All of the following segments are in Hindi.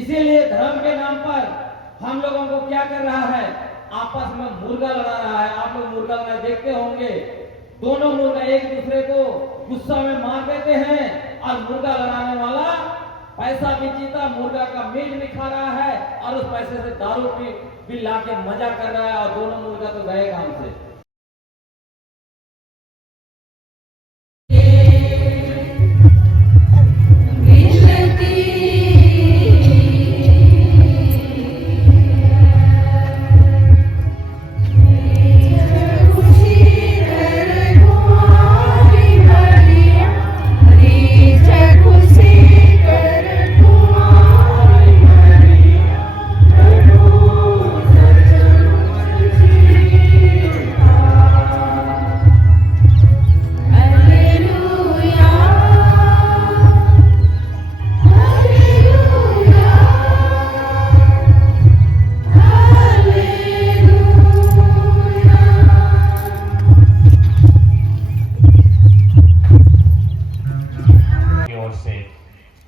इसीलिए धर्म के नाम पर हम लोगों को क्या कर रहा है, आपस में मुर्गा लड़ा रहा है। आप लोग मुर्गा लड़ा देखते होंगे, दोनों मुर्गा एक दूसरे को गुस्सा में मार देते हैं और मुर्गा लड़ाने वाला पैसा भी जीता, मुर्गा का मीट भी खा रहा है और उस पैसे से दारू भी ला के मजा कर रहा है और दोनों मुर्गा तो गए काम से।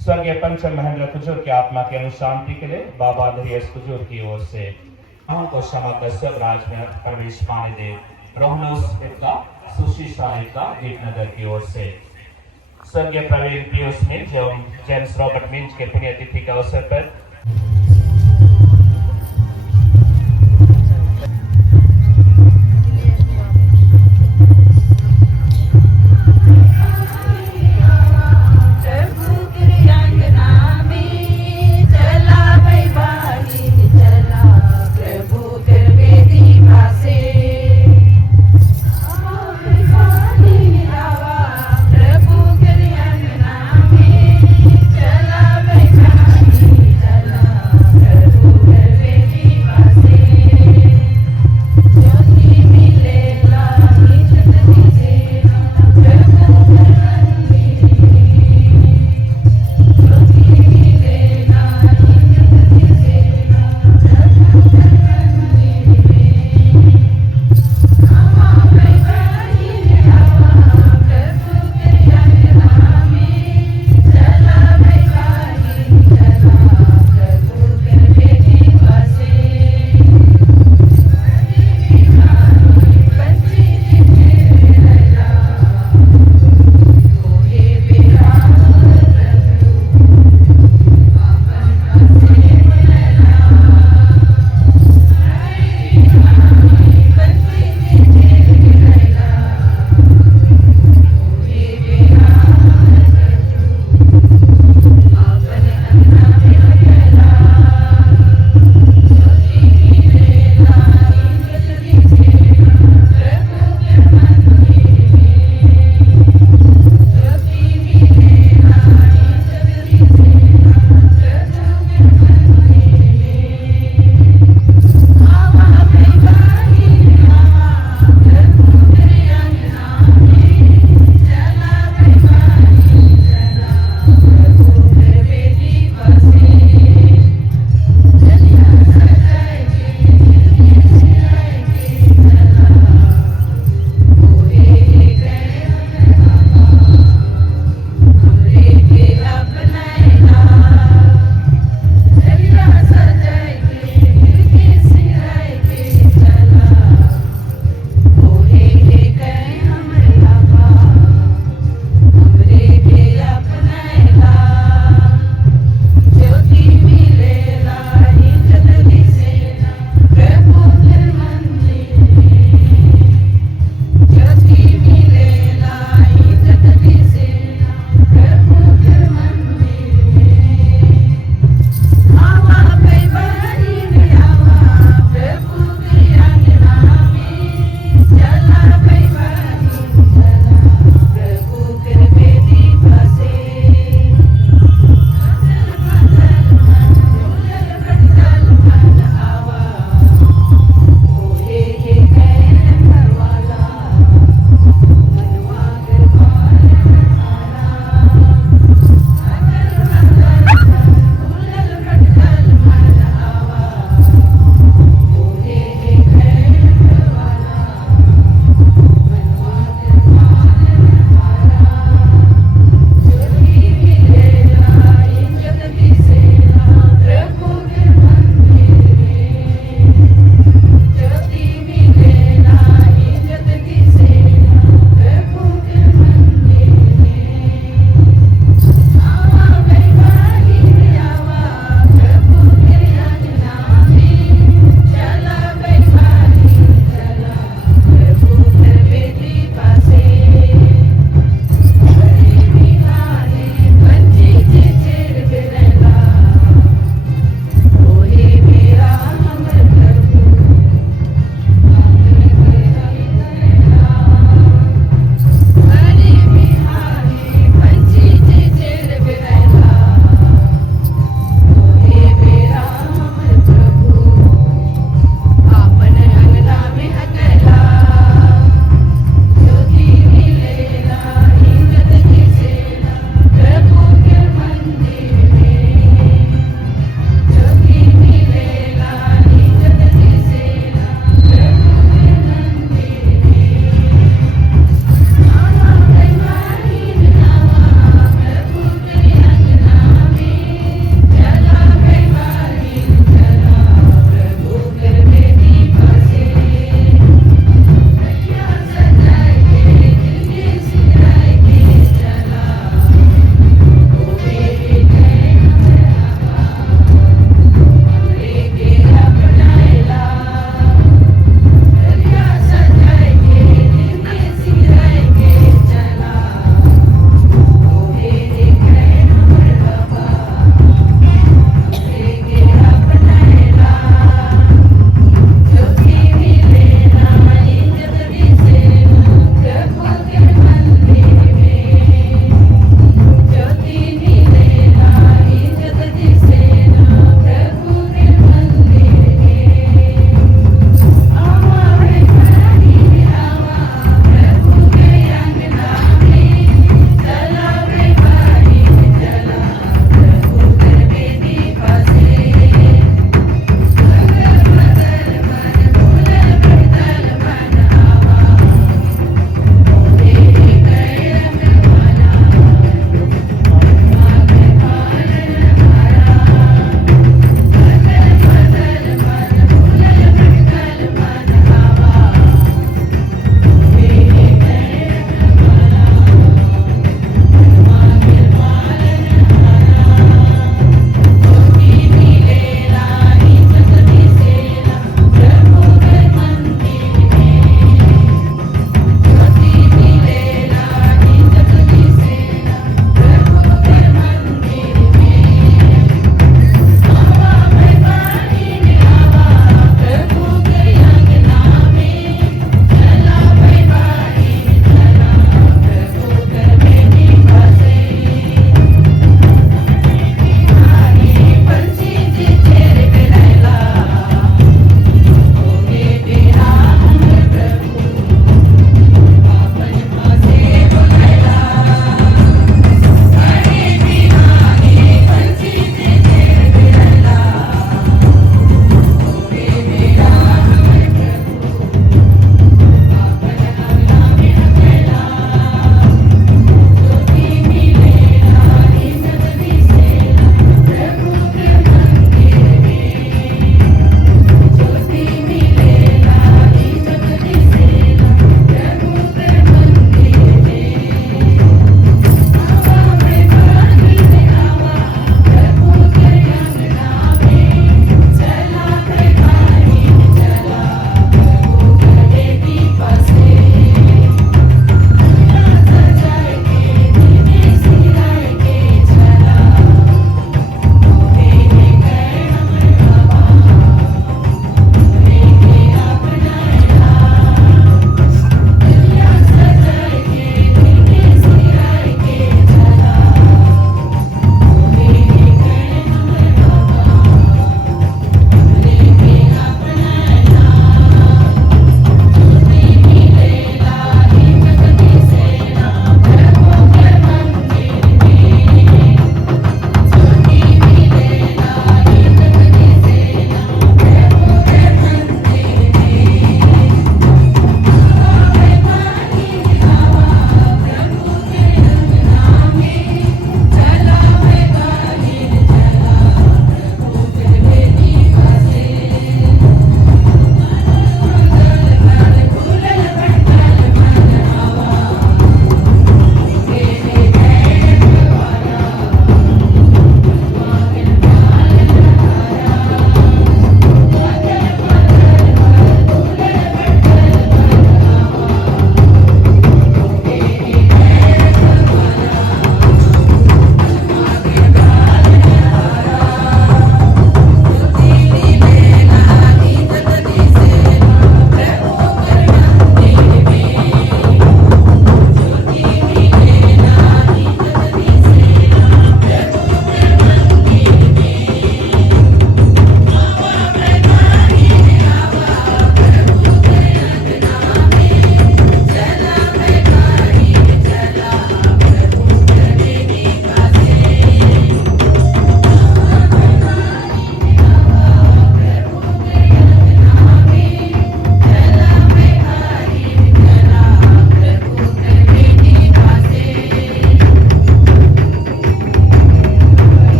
स्वर्गीय पंचम महेंद्र कुजूर की आत्मा की अनुशांति के लिए बाबा धीरेश कुजूर की ओर से को समग्र स्वराज में प्रवेश पाने दे रोहनोस का सुशीषा का गीतनगर की ओर से स्वर्गीय प्रवीण पीयूष मिंज एवं जेम्स रॉबर्ट मिंज के पुण्यतिथि के अवसर पर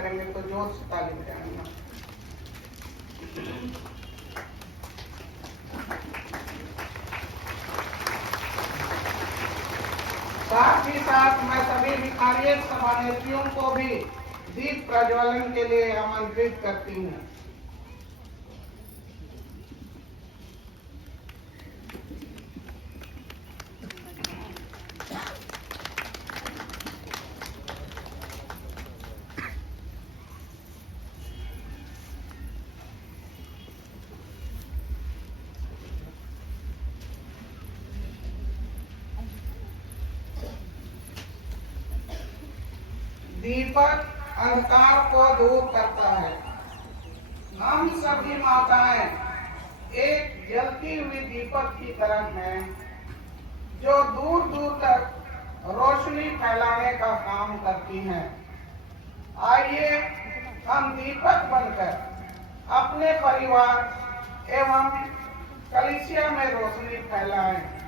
करेंगे तो जोर से ताली बजाएंगे। साथ ही साथ मैं सभी विकारियत सभानेत्रियों को भी दीप प्रज्वलन के लिए आमंत्रित करती हूँ। दीपक अंधकार को दूर करता है। हम सभी माताएं एक जलती हुई दीपक की तरह हैं, जो दूर दूर तक रोशनी फैलाने का काम करती हैं। आइए हम दीपक बनकर अपने परिवार एवं कलीसिया में रोशनी फैलाएं।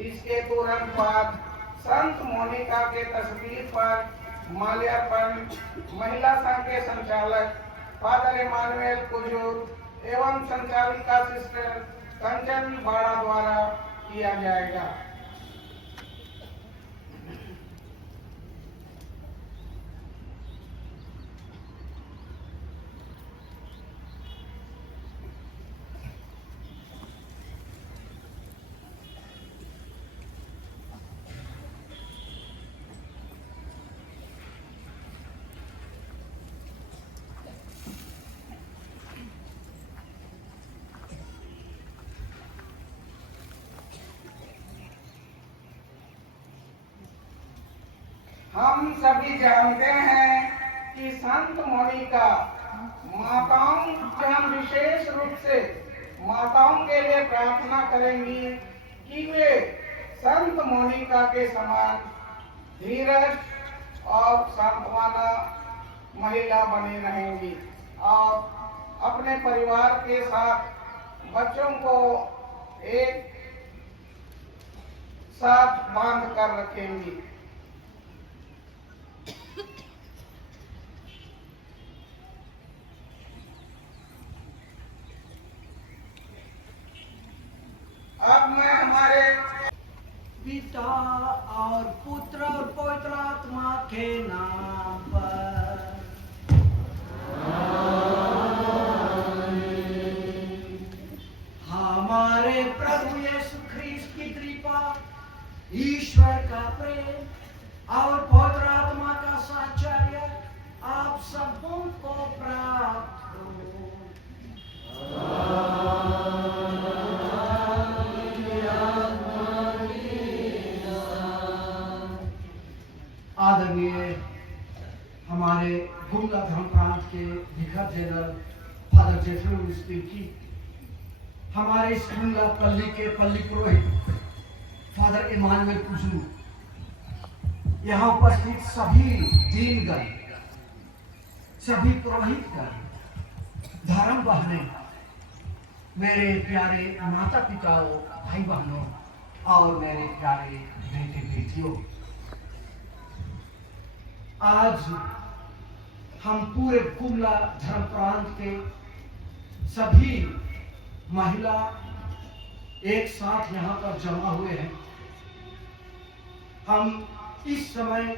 इसके तुरंत बाद संत मोनिका के तस्वीर पर माल्यार्पण महिला संघ के संचालक फादर इमानुएल कुजूर एवं संचालिका सिस्टर कंचन बाड़ा द्वारा किया जाएगा। हम सभी जानते हैं कि संत मोनिका माताओं से हम विशेष रूप से माताओं के लिए प्रार्थना करेंगी कि वे संत मोनिका के समान धीरज और सांत्वना महिला बनी रहेंगी और अपने परिवार के साथ बच्चों को एक साथ बांध कर रखेंगी। अब मैं हमारे पिता और पुत्र और पवित्र आत्मा के नाम पर हमारे प्रभु यीशु ख्रीस्त की कृपा, ईश्वर का प्रेम और पवित्र आत्मा का साहचर्य आप सबों को प्राप्त हो। आदरणीय हमारे गुमला धर्म प्रांत के विखर जनरल फादर जेफरी स्पीकी, हमारे इस गुमला पल्ली के पल्ली पुरोहित फादर इमानुएल कुजू, यहाँ उपस्थित सभी दीनगण, सभी पुरोहितगण, धर्म बहनें, मेरे प्यारे माता पिताओं, भाई बहनों और मेरे प्यारे बेटे बेटियों, आज हम पूरे गुमला धर्म प्रांत के सभी महिला एक साथ यहाँ पर जमा हुए हैं। हम इस समय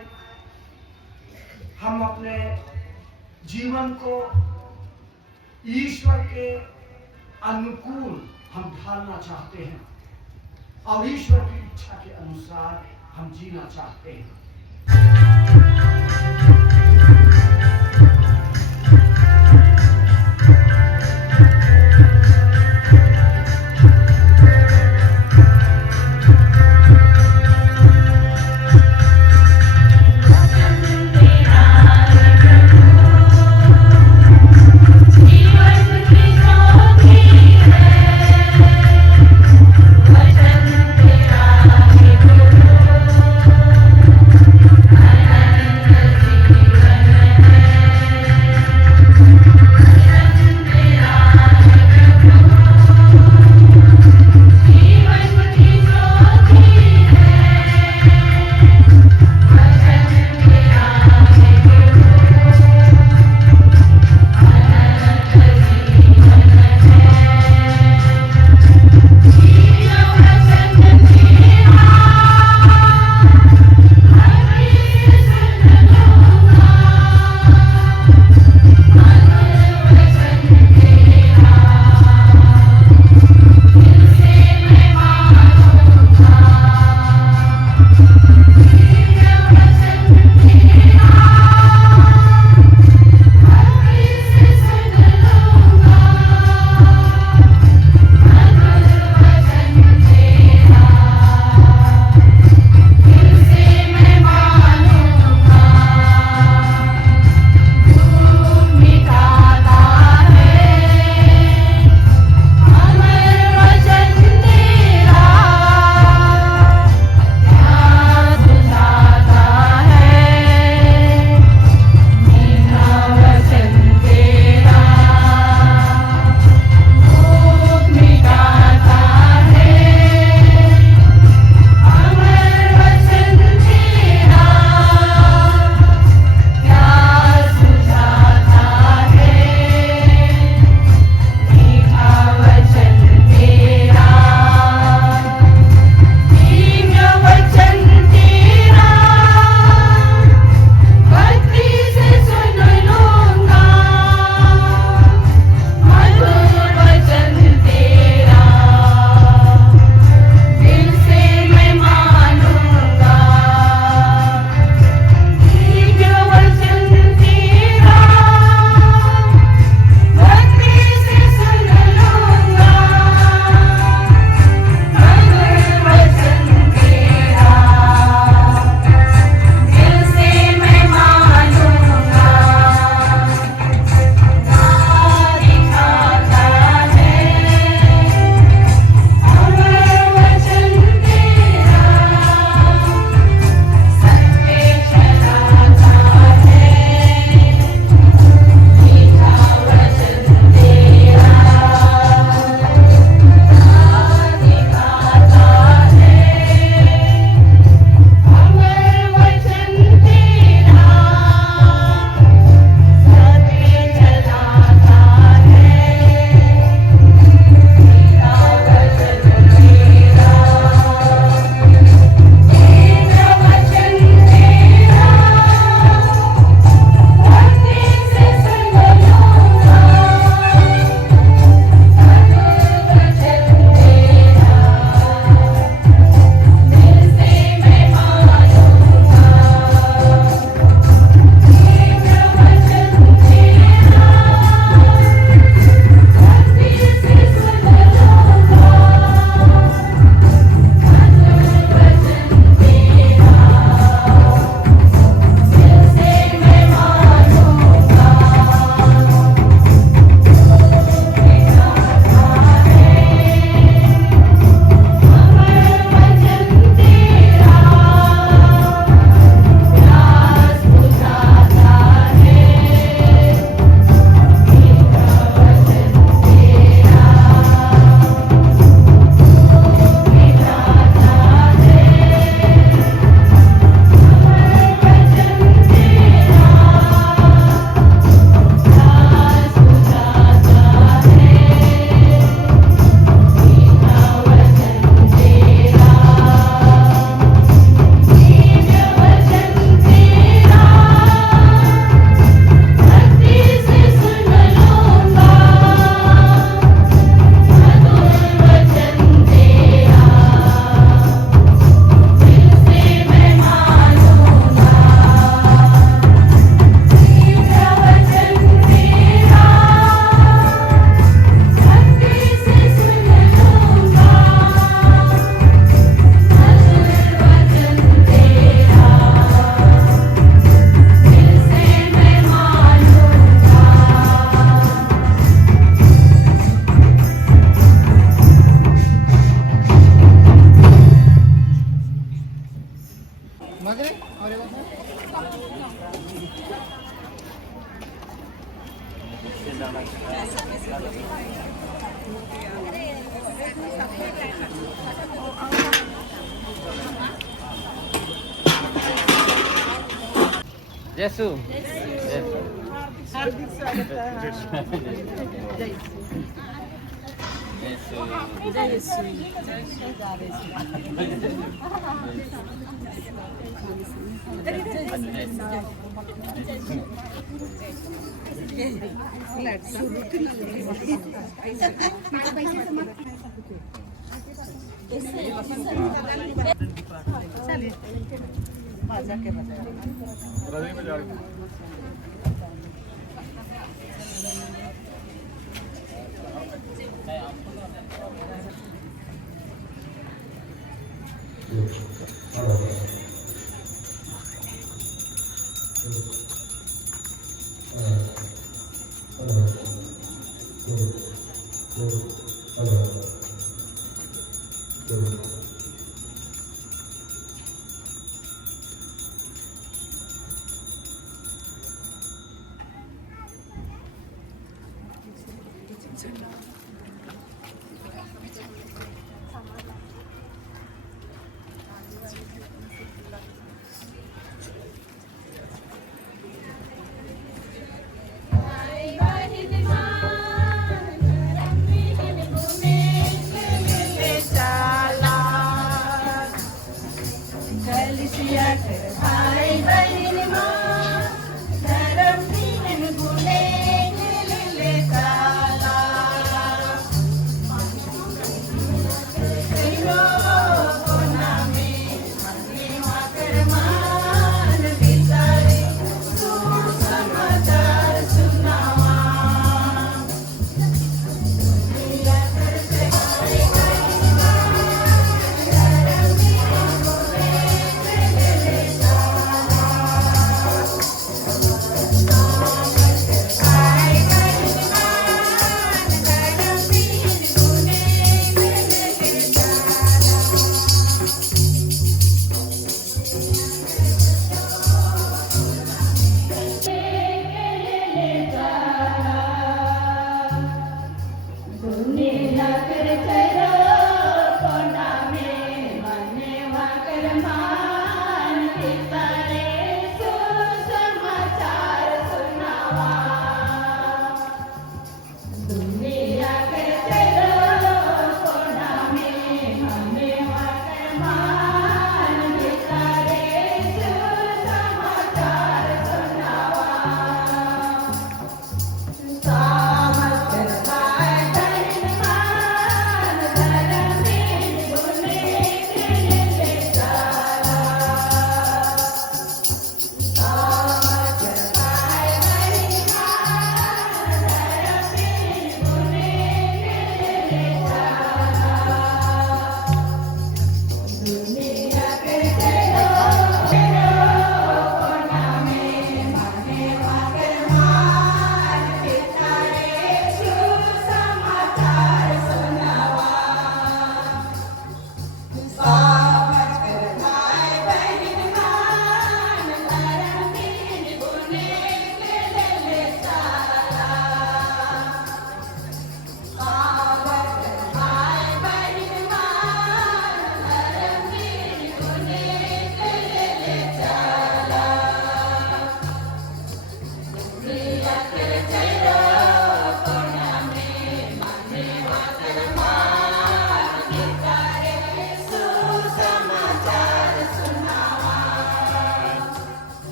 हम अपने जीवन को ईश्वर के अनुकूल हम ढालना चाहते हैं और ईश्वर की इच्छा के अनुसार हम जीना चाहते हैं। जयसु हार्दिक स्वागत है। जय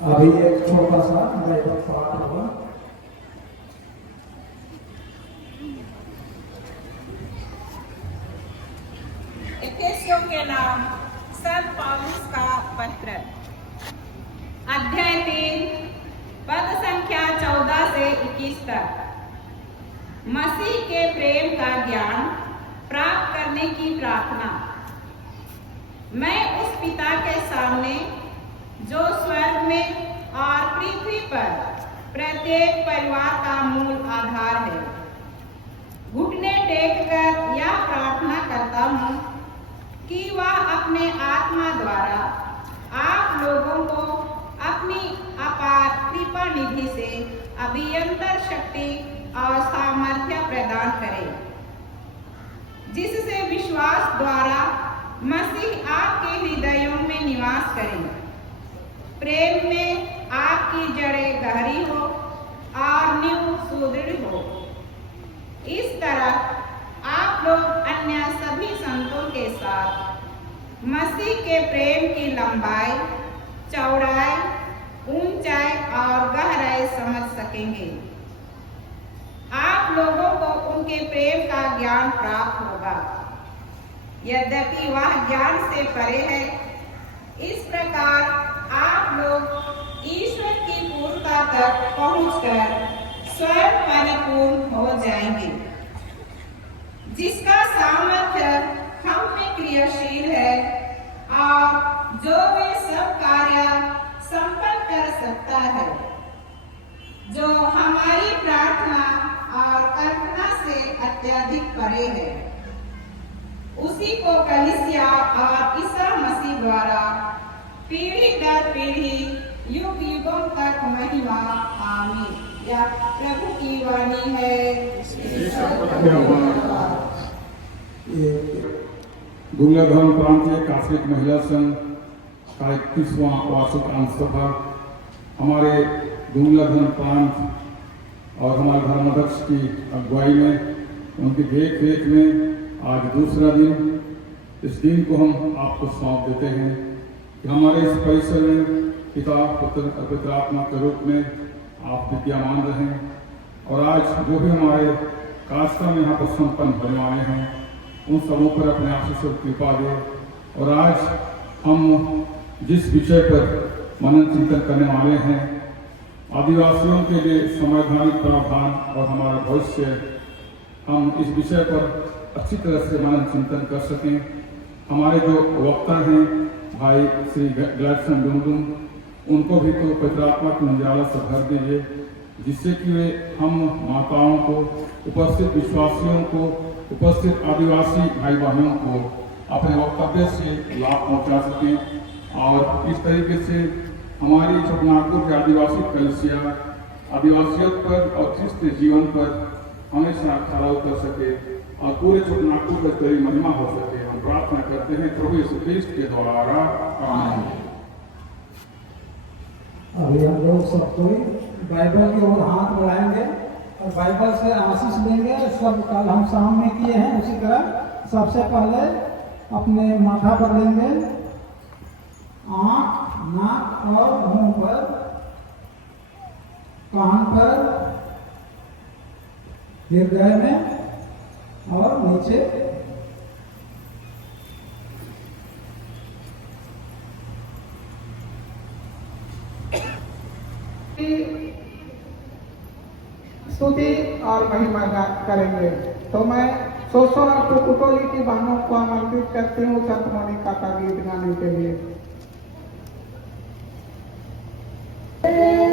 अभी एक छोटा सा बाइबल पाठ होगा। एफेसियों के नाम संत पौलुस का पत्र, अध्याय 3, पद संख्या 14 से 21 तक। मसीह के प्रेम का ज्ञान प्राप्त करने की प्रार्थना। मैं उस पिता के सामने जो स्वर्ग में और पृथ्वी पर प्रत्येक परिवार का मूल आधार है, घुटने टेक कर यह प्रार्थना करता हूँ कि वह अपने आत्मा द्वारा आप लोगों को अपनी अपार कृपा निधि से अभियंतर शक्ति और सामर्थ्य प्रदान करे, जिससे विश्वास द्वारा मसीह आपके हृदयों में निवास करे। प्रेम में आपकी जड़ें गहरी हो और नींव सुदृढ़ हो। इस तरह आप लोग अन्य सभी संतों के साथ मसीह के प्रेम की लंबाई, चौड़ाई, ऊंचाई और गहराई समझ सकेंगे। आप लोगों को उनके प्रेम का ज्ञान प्राप्त होगा, यद्यपि वह ज्ञान से परे है। इस प्रकार आप लोग ईश्वर की पूर्णता तक पहुंचकर स्वयं परिपूर्ण हो जाएंगे, जिसका सामर्थ्य हम में क्रियाशील है और जो वे सब कार्य संपन्न कर सकता है, जो हमारी प्रार्थना और कल्पना से अत्यधिक परे है। उसी को कलीसिया और ईसा मसीह द्वारा पीढ़ी दर पीढ़ी युग युगों तक महिमा। आमीन। यह प्रभु की वाणी है। दुर्लभम प्रांतीय काशिक महिला संघ का 21वां वार्षिक आम सभा हमारे दुर्लभम प्रांत और हमारे धर्माध्यक्ष की अगुवाई में, उनकी देख रेख में आज दूसरा दिन, इस दिन को हम आपको सौंप देते हैं कि हमारे इस परिसर में पिता पुत्र और पवित्र आत्मा के रूप में आप विद्यमान रहें और आज जो भी हमारे कार्यक्रम यहाँ पर संपन्न होने वाले हैं उन सबों पर अपने आशीष और कृपा दे। और आज हम जिस विषय पर मनन चिंतन करने वाले हैं, आदिवासियों के लिए संवैधानिक प्रावधान और हमारा भविष्य, हम इस विषय पर अच्छी तरह से मनन चिंतन कर सकें। हमारे जो वक्ता हैं भाई श्री ग्लैडसन डुमडुम, उनको भी तो पवित्र आत्मा की मंजाला से भर दीजिए, जिससे कि वे हम माताओं को, उपस्थित विश्वासियों को, उपस्थित आदिवासी भाई बहनों को अपने वक्तव्य से लाभ पहुंचा सकें और इस तरीके से हमारी छोटनागपुर के आदिवासी कलिसिया आदिवासियों पर और क्रिस्त जीवन पर हमेशा खरा उतर सके और पूरे छोटनागपुर पर तेरी महिमा हो सके। हम प्रार्थना करते हैं प्रभु यीशु ख्रीस्त के द्वारा, आमीन। अभी हम लोग सब कोई बाइबल की ओर हाथ बढ़ाएंगे और बाइबल से आशीष लेंगे। सब कल हम शाम में किए हैं, उसी तरह सबसे पहले अपने माथा पर लेंगे, आँख, नाक और मुंह पर, कान पर, हृदय में और नीचे। स्तुति और महिमा करेंगे। तो मैं सोसो और कुटोली की बहनों को आमंत्रित करती हूँ संत मोनिका का गीत गाने के लिए। हे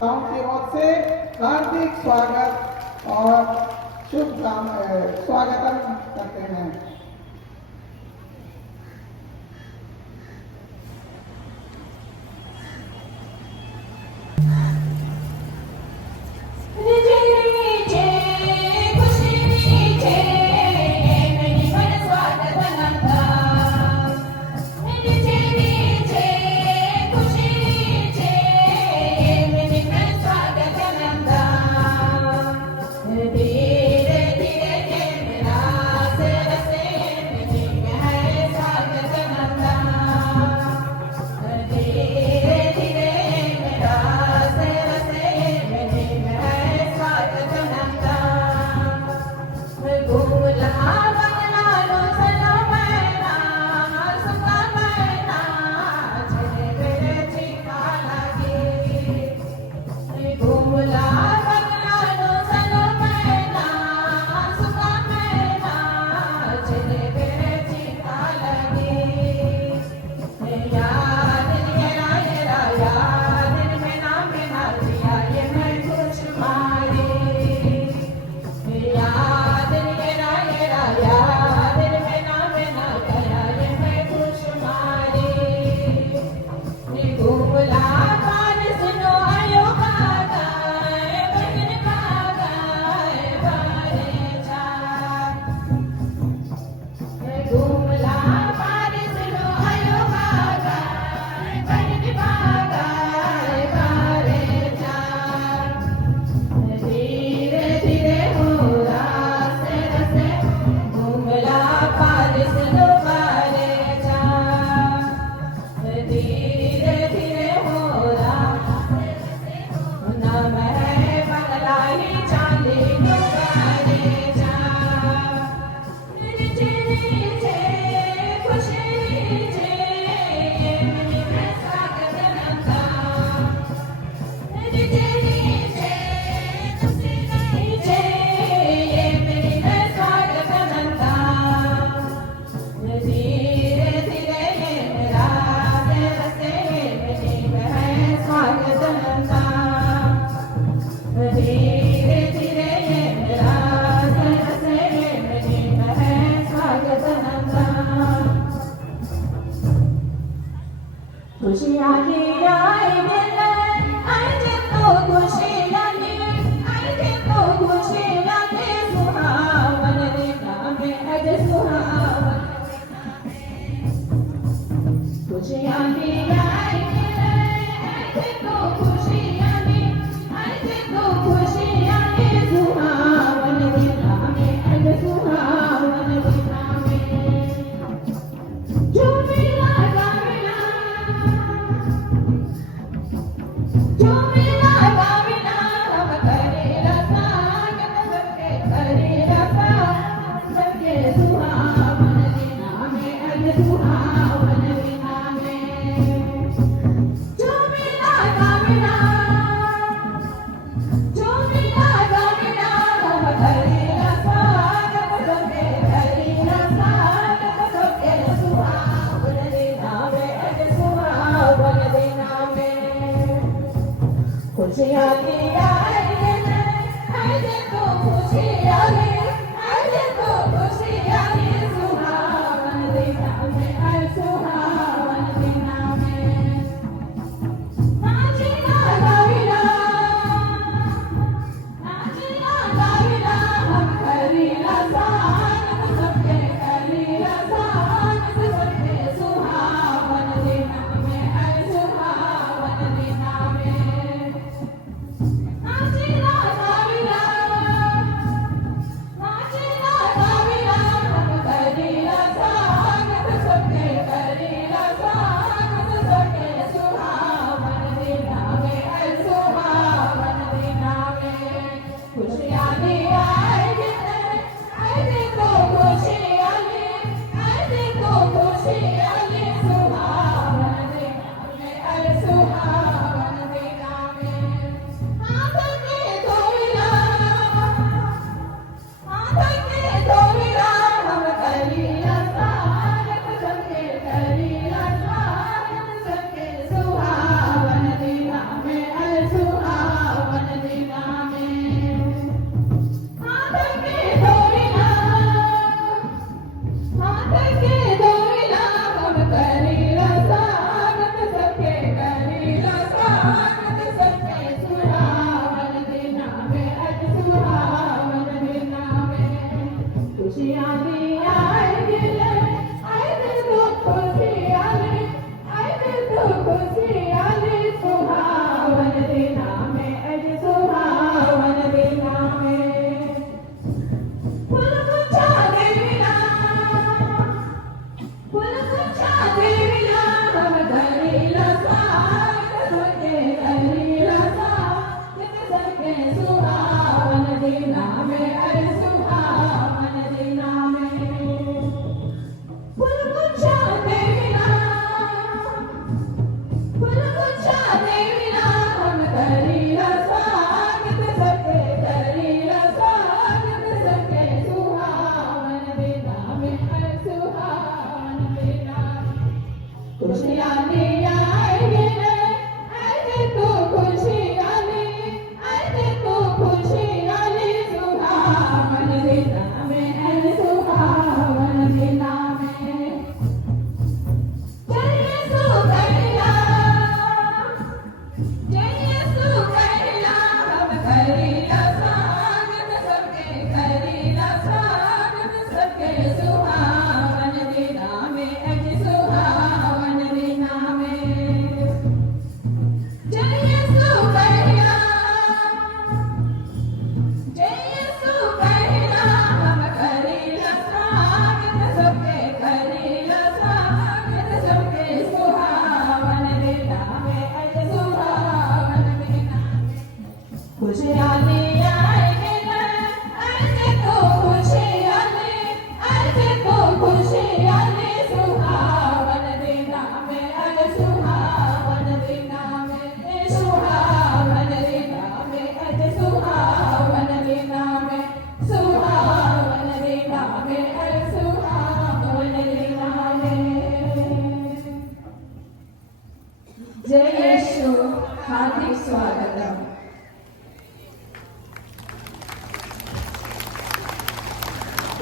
गांव की ओर से हार्दिक स्वागत और स्वागतम करते हैं।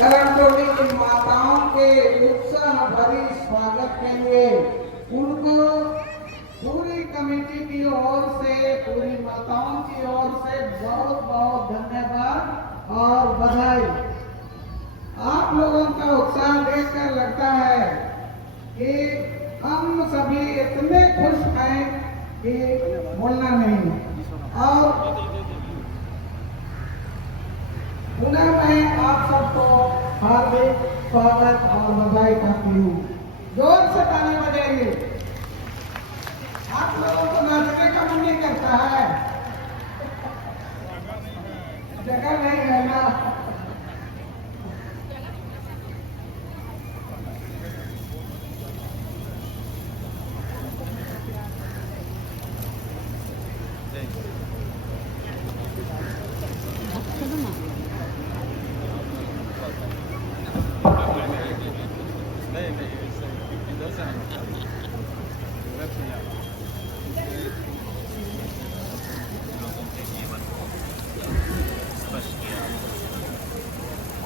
करमचोटी की माताओं के उत्साह भरी स्वागत के लिए उनको पूरी कमेटी की ओर से, पूरी माताओं की ओर से बहुत बहुत धन्यवाद और बधाई। आप लोगों का उत्साह देखकर लगता है कि हम सभी इतने खुश हैं कि बोलना नहीं। और पुनः मैं आप सबको हार्दिक स्वागत और बधाई करती हूँ। जोर से ताली बजाइए। आप लोगों को नाचने का मन नहीं करता है? जगह नहीं है ना।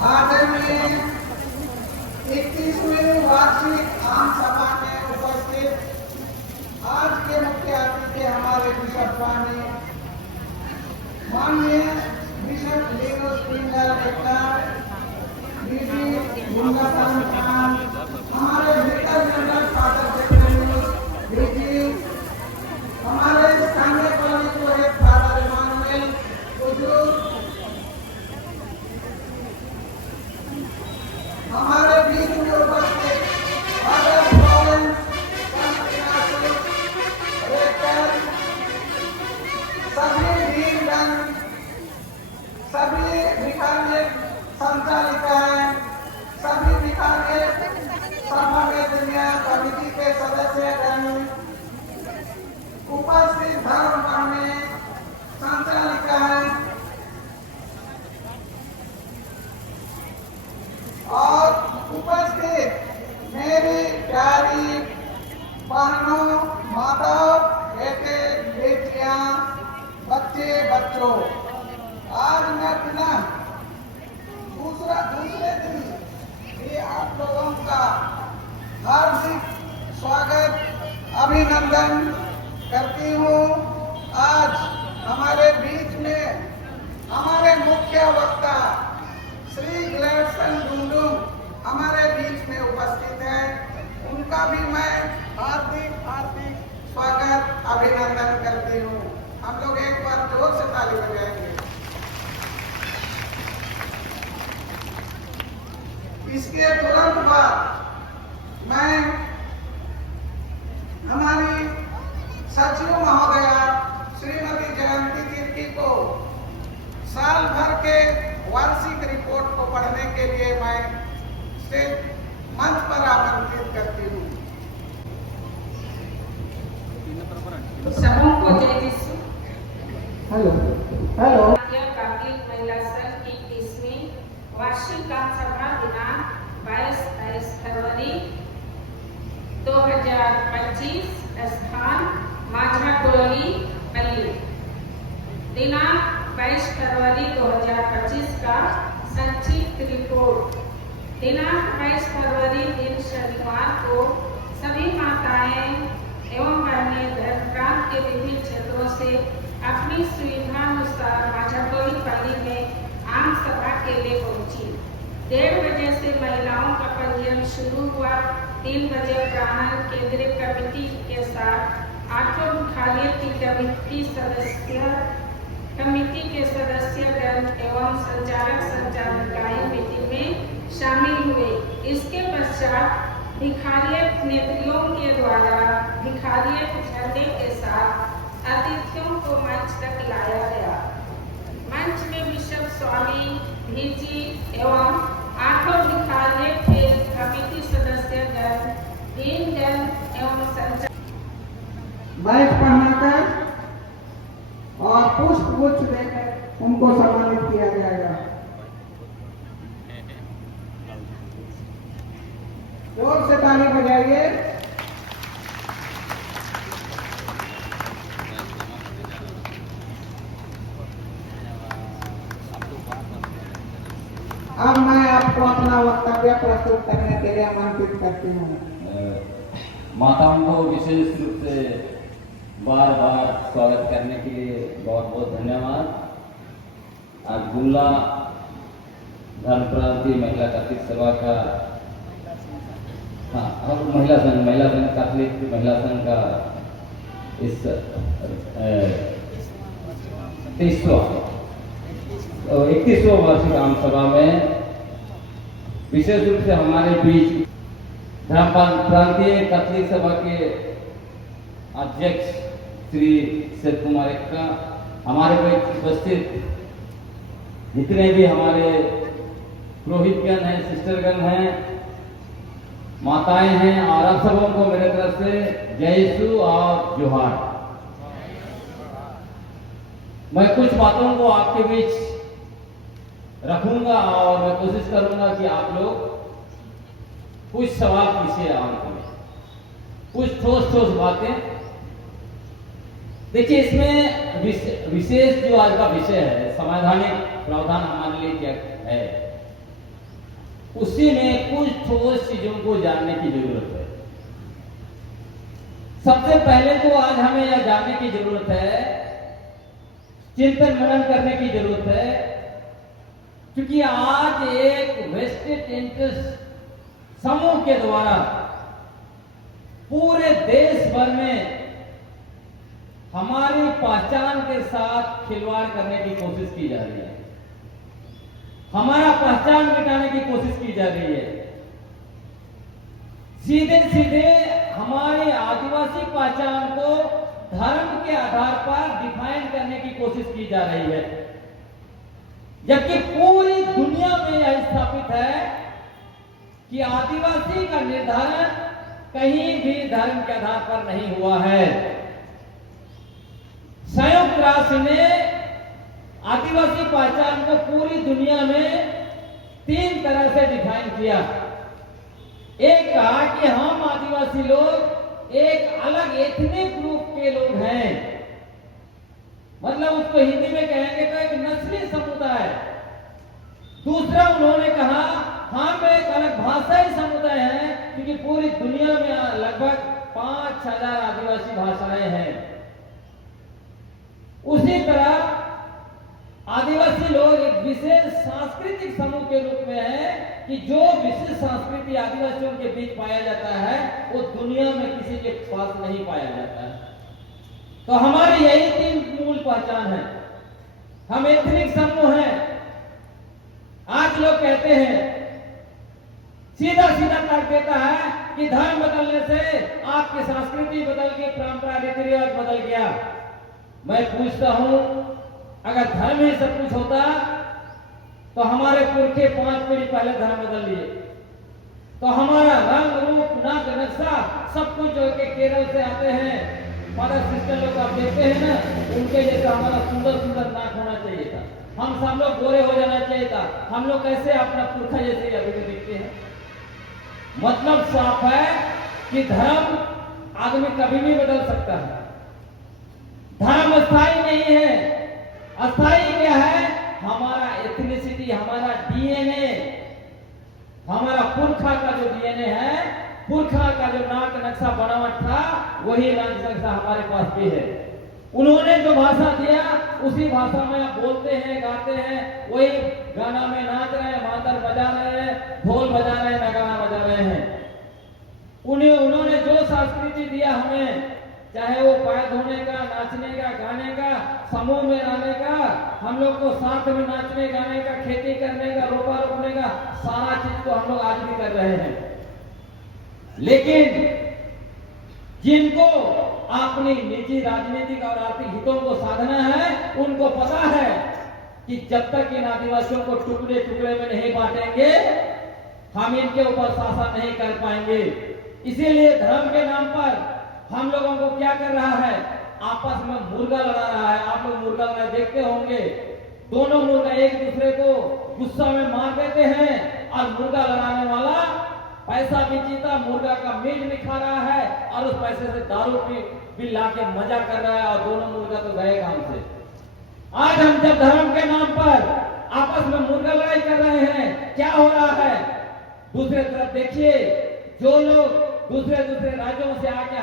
आदरणीय 21वीं वार्षिक आम सभा में उपस्थित आज के मुख्य अतिथि हमारे बिशप स्वामी माननीय बिशप लीनोस पिंगल बेटा, बीबी गुंगापान खान, हमारे विकास जनरल फादर सेक्रेटरी बीजी, हमारे स्थानीय पुलिस हेड फादर इमानुएल बुजुर्ग, हमारे बीच में उपस्थित फादर लॉरेंस रेकर, सभी वीरगण, सभी भिखारी संचालिकाएं, सभी भिखारी सभा में दुनिया कमेटी के सदस्यगण, उपस्थित धर्म कर्मी संचालिकाएं और उपस्थित मेरी प्यारी बहनों, माताओं, बेटे बेटियां, बच्चे बच्चों, आज मैं बिना दूसरे दिन भी आप लोगों का हार्दिक स्वागत अभिनंदन करती हूँ। आज हमारे बीच में हमारे मुख्य वक्ता श्री ग्लैडसन डुंडुम हमारे बीच में उपस्थित है। उनका भी मैं हार्दिक स्वागत अभिनंदन करती हूँ। हम लोग एक बार जोर से ताली बजाएंगे। इसके तुरंत बाद मैं हमारी सचिव महोदया श्रीमती जयंती तिर्की को साल भर के वार्षिक रिपोर्ट को पढ़ने के लिए मैं से मंच पर आमंत्रित करती हूँ। सबों को जय यीशु। हेलो। कार्तिक महिला संघ की 30वीं वार्षिक आम सभा दिनांक 22 फरवरी 2025, स्थान माझा टोली पल्ली। दिनांक 22 फरवरी 2025 का संक्षिप्त रिपोर्ट। दिनांक 22 फरवरी दिन शनिवार को सभी माताएं एवं बहनें धर्म प्रांत के विभिन्न क्षेत्रों से अपनी सुविधानुसार माझाटोली पल्ली में आम सभा के लिए पहुंची। 1:30 बजे से महिलाओं का पंजीयन शुरू हुआ। 3 बजे प्रांगण केंद्रीय कमेटी के साथ 8 मुख्यालय की कमेटी के सदस्यगण एवं संचालक संचालिकाएं मीटिंग में शामिल हुए। इसके पश्चात भिखारियत नेत्रियों के द्वारा भिखारियत झंडे के साथ अतिथियों को मंच तक लाया गया। मंच में बिशप स्वामी भीजी एवं 8 भिखारियत के कमेटी सदस्यगण, दीनगण एवं संचालक बैच पहनाकर और पुष्प गुच्छ देकर उनको सम्मानित किया जाएगा। जोर से ताली बजाइए। अब मैं आपको अपना वक्तव्य प्रस्तुत करने के लिए आमंत्रित करती हूँ। माताओं को विशेष रूप से बार बार स्वागत करने के लिए बहुत बहुत धन्यवाद। आज गुमला धर्म क्रांति महिला कैथलिक सभा का और महिला संघ कैथलिक महिला संघ का इस 31वां वार्षिक आम सभा में विशेष रूप से हमारे बीच धर्म प्रांतीय कैथलिक सभा के अध्यक्ष श्री शिव कुमार एक्का, हमारे बीच उपस्थित जितने भी हमारे पुरोहितगण हैं, सिस्टरगण हैं, माताएं हैं, और आप सबों को मेरे तरफ से जय यीशु और जोहार। मैं कुछ बातों को आपके बीच रखूंगा और मैं कोशिश करूंगा कि आप लोग कुछ सवाल पूछिए आपको, कुछ ठोस बातें। देखिए, इसमें विशेष जो आज का विषय है, संवैधानिक प्रावधान हमारे लिए क्या है, उसी में कुछ ठोस चीजों को जानने की जरूरत है। सबसे पहले तो आज हमें यह जानने की जरूरत है, चिंतन मनन करने की जरूरत है, क्योंकि आज एक वेस्टेड इंटरेस्ट समूह के द्वारा पूरे देश भर में हमारी पहचान के साथ खिलवाड़ करने की कोशिश की जा रही है, हमारा पहचान मिटाने की कोशिश की जा रही है। सीधे सीधे हमारे आदिवासी पहचान को धर्म के आधार पर डिफाइन करने की कोशिश की जा रही है, जबकि पूरी दुनिया में यह स्थापित है कि आदिवासी का निर्धारण कहीं भी धर्म के आधार पर नहीं हुआ है। संयुक्त राष्ट्र ने आदिवासी पहचान को पूरी दुनिया में 3 तरह से डिफाइन किया। एक कहा कि हम आदिवासी लोग एक अलग एथनिक ग्रुप के लोग हैं, मतलब उसको हिंदी में कहेंगे तो एक नस्ली समुदाय। दूसरा उन्होंने कहा हम एक अलग भाषाई समुदाय हैं, क्योंकि पूरी दुनिया में लगभग 5000 आदिवासी भाषाएं हैं। उसी तरह आदिवासी लोग एक विशेष सांस्कृतिक समूह के रूप में है कि जो विशेष संस्कृति आदिवासियों के बीच पाया जाता है वो दुनिया में किसी के पास नहीं पाया जाता है। तो हमारी यही 3 मूल पहचान है। हम एथनिक समूह हैं। आज लोग कहते हैं, सीधा तर्क देता है कि धर्म बदलने से आपकी संस्कृति बदल गई, परंपरा रीति रिवाज बदल गया। मैं पूछता हूं, अगर धर्म ही सब कुछ होता तो हमारे पुरखे 5 पीढ़ी पहले धर्म बदल लिए, तो हमारा रंग रूप नाक नक्शा सब कुछ जो के केरल से आते हैं, हमारा सिस्टर लोग आप देखते हैं ना, उनके जैसा हमारा सुंदर नाक होना चाहिए था, हम सब लोग गोरे हो जाना चाहिए था। हम लोग कैसे अपना पुरखा जैसे अभी भी देखते हैं। मतलब साफ है कि धर्म आदमी कभी भी बदल सकता है। धर्म अस्थायी नहीं है। अस्थायी क्या है? हमारा एथनिसिटी, हमारा डीएनए, हमारा पुरखा का जो डीएनए है, पुरखा का जो नाक नक्शा बनावट था, वही नाक नक्शा हमारे पास भी है। उन्होंने जो भाषा दिया उसी भाषा में आप बोलते हैं, गाते हैं, वही गाना में नाच रहे हैं, मादर बजा रहे हैं, ढोल बजा रहे हैं, नगाड़ा बजा रहे हैं। उन्होंने जो संस्कृति दिया हमें, चाहे वो पैर धोने का, नाचने का, गाने का, समूह में रहने का, हम लोग को साथ में नाचने गाने का, खेती करने का, रोपा रोपने का, सारा चीज तो हम लोग आज भी कर रहे हैं। लेकिन जिनको अपनी निजी राजनीतिक और आर्थिक हितों को साधना है, उनको पता है कि जब तक इन आदिवासियों को टुकड़े टुकड़े में नहीं बांटेंगे, हम इनके ऊपर शासन नहीं कर पाएंगे। इसीलिए धर्म के नाम पर हम लोगों को क्या कर रहा है? आपस में मुर्गा लड़ा रहा है। आप लोग मुर्गा लड़ा देखते होंगे, दोनों मुर्गा एक दूसरे को गुस्सा में मार देते हैं, और मुर्गा लड़ाने वाला पैसा भी जीता, मुर्गा का मीट भी खा रहा है, और उस पैसे से दारू भी ला के मजा कर रहा है, और दोनों मुर्गा तो गए काम से। आज हम जब धर्म के नाम पर आपस आपस में मुर्गा लड़ाई कर रहे हैं। क्या हो रहा है? दूसरे तरफ देखिए, जो लोग दूसरे राज्यों से आके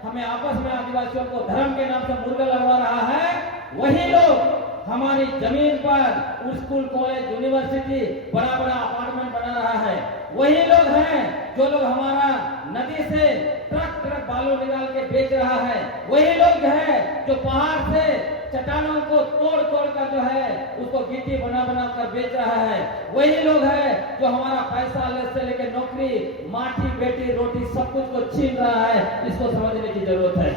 हमें आपस में आदिवासियों को धर्म के नाम से मुर्गा लड़वा रहा है, वही लोग हमारी जमीन पर स्कूल, कॉलेज, यूनिवर्सिटी, बड़ा बड़ा अपार्टमेंट बना रहा है। वही लोग हैं जो लोग हमारा नदी से ट्रक बालू निकाल के बेच रहा है। वही लोग हैं जो पहाड़ से चट्टानों को तोड़ कर जो है उसको गिट्टी बना कर बेच रहा है। वही लोग हैं जो हमारा पैसा से लेकर नौकरी, माटी, बेटी, रोटी सब कुछ को छीन रहा है। इसको समझने की जरूरत है।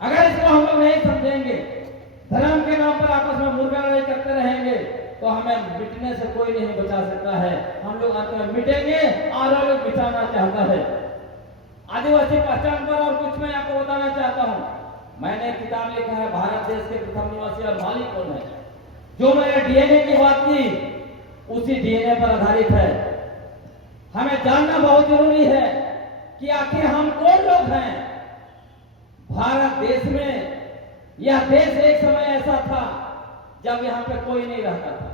अगर इसको हम लोग नहीं समझेंगे, धर्म के नाम पर आपस में मुर्गा लड़ाई करते रहेंगे, तो हमें मिटने से कोई नहीं बचा सकता है। हम लोग अंत में मिटेंगे और वो लोग मिटाना चाहता है। आदिवासी पहचान पर और कुछ मैं आपको बताना चाहता हूँ। मैंने किताब लिखा है भारत देश के प्रथम निवासी और मालिक कौन है। जो मैंने डीएनए की बात की उसी डीएनए पर आधारित है। हमें जानना बहुत जरूरी है कि आखिर हम कौन लोग हैं। भारत देश में, यह देश एक समय ऐसा था जब यहाँ पे कोई नहीं रहता था।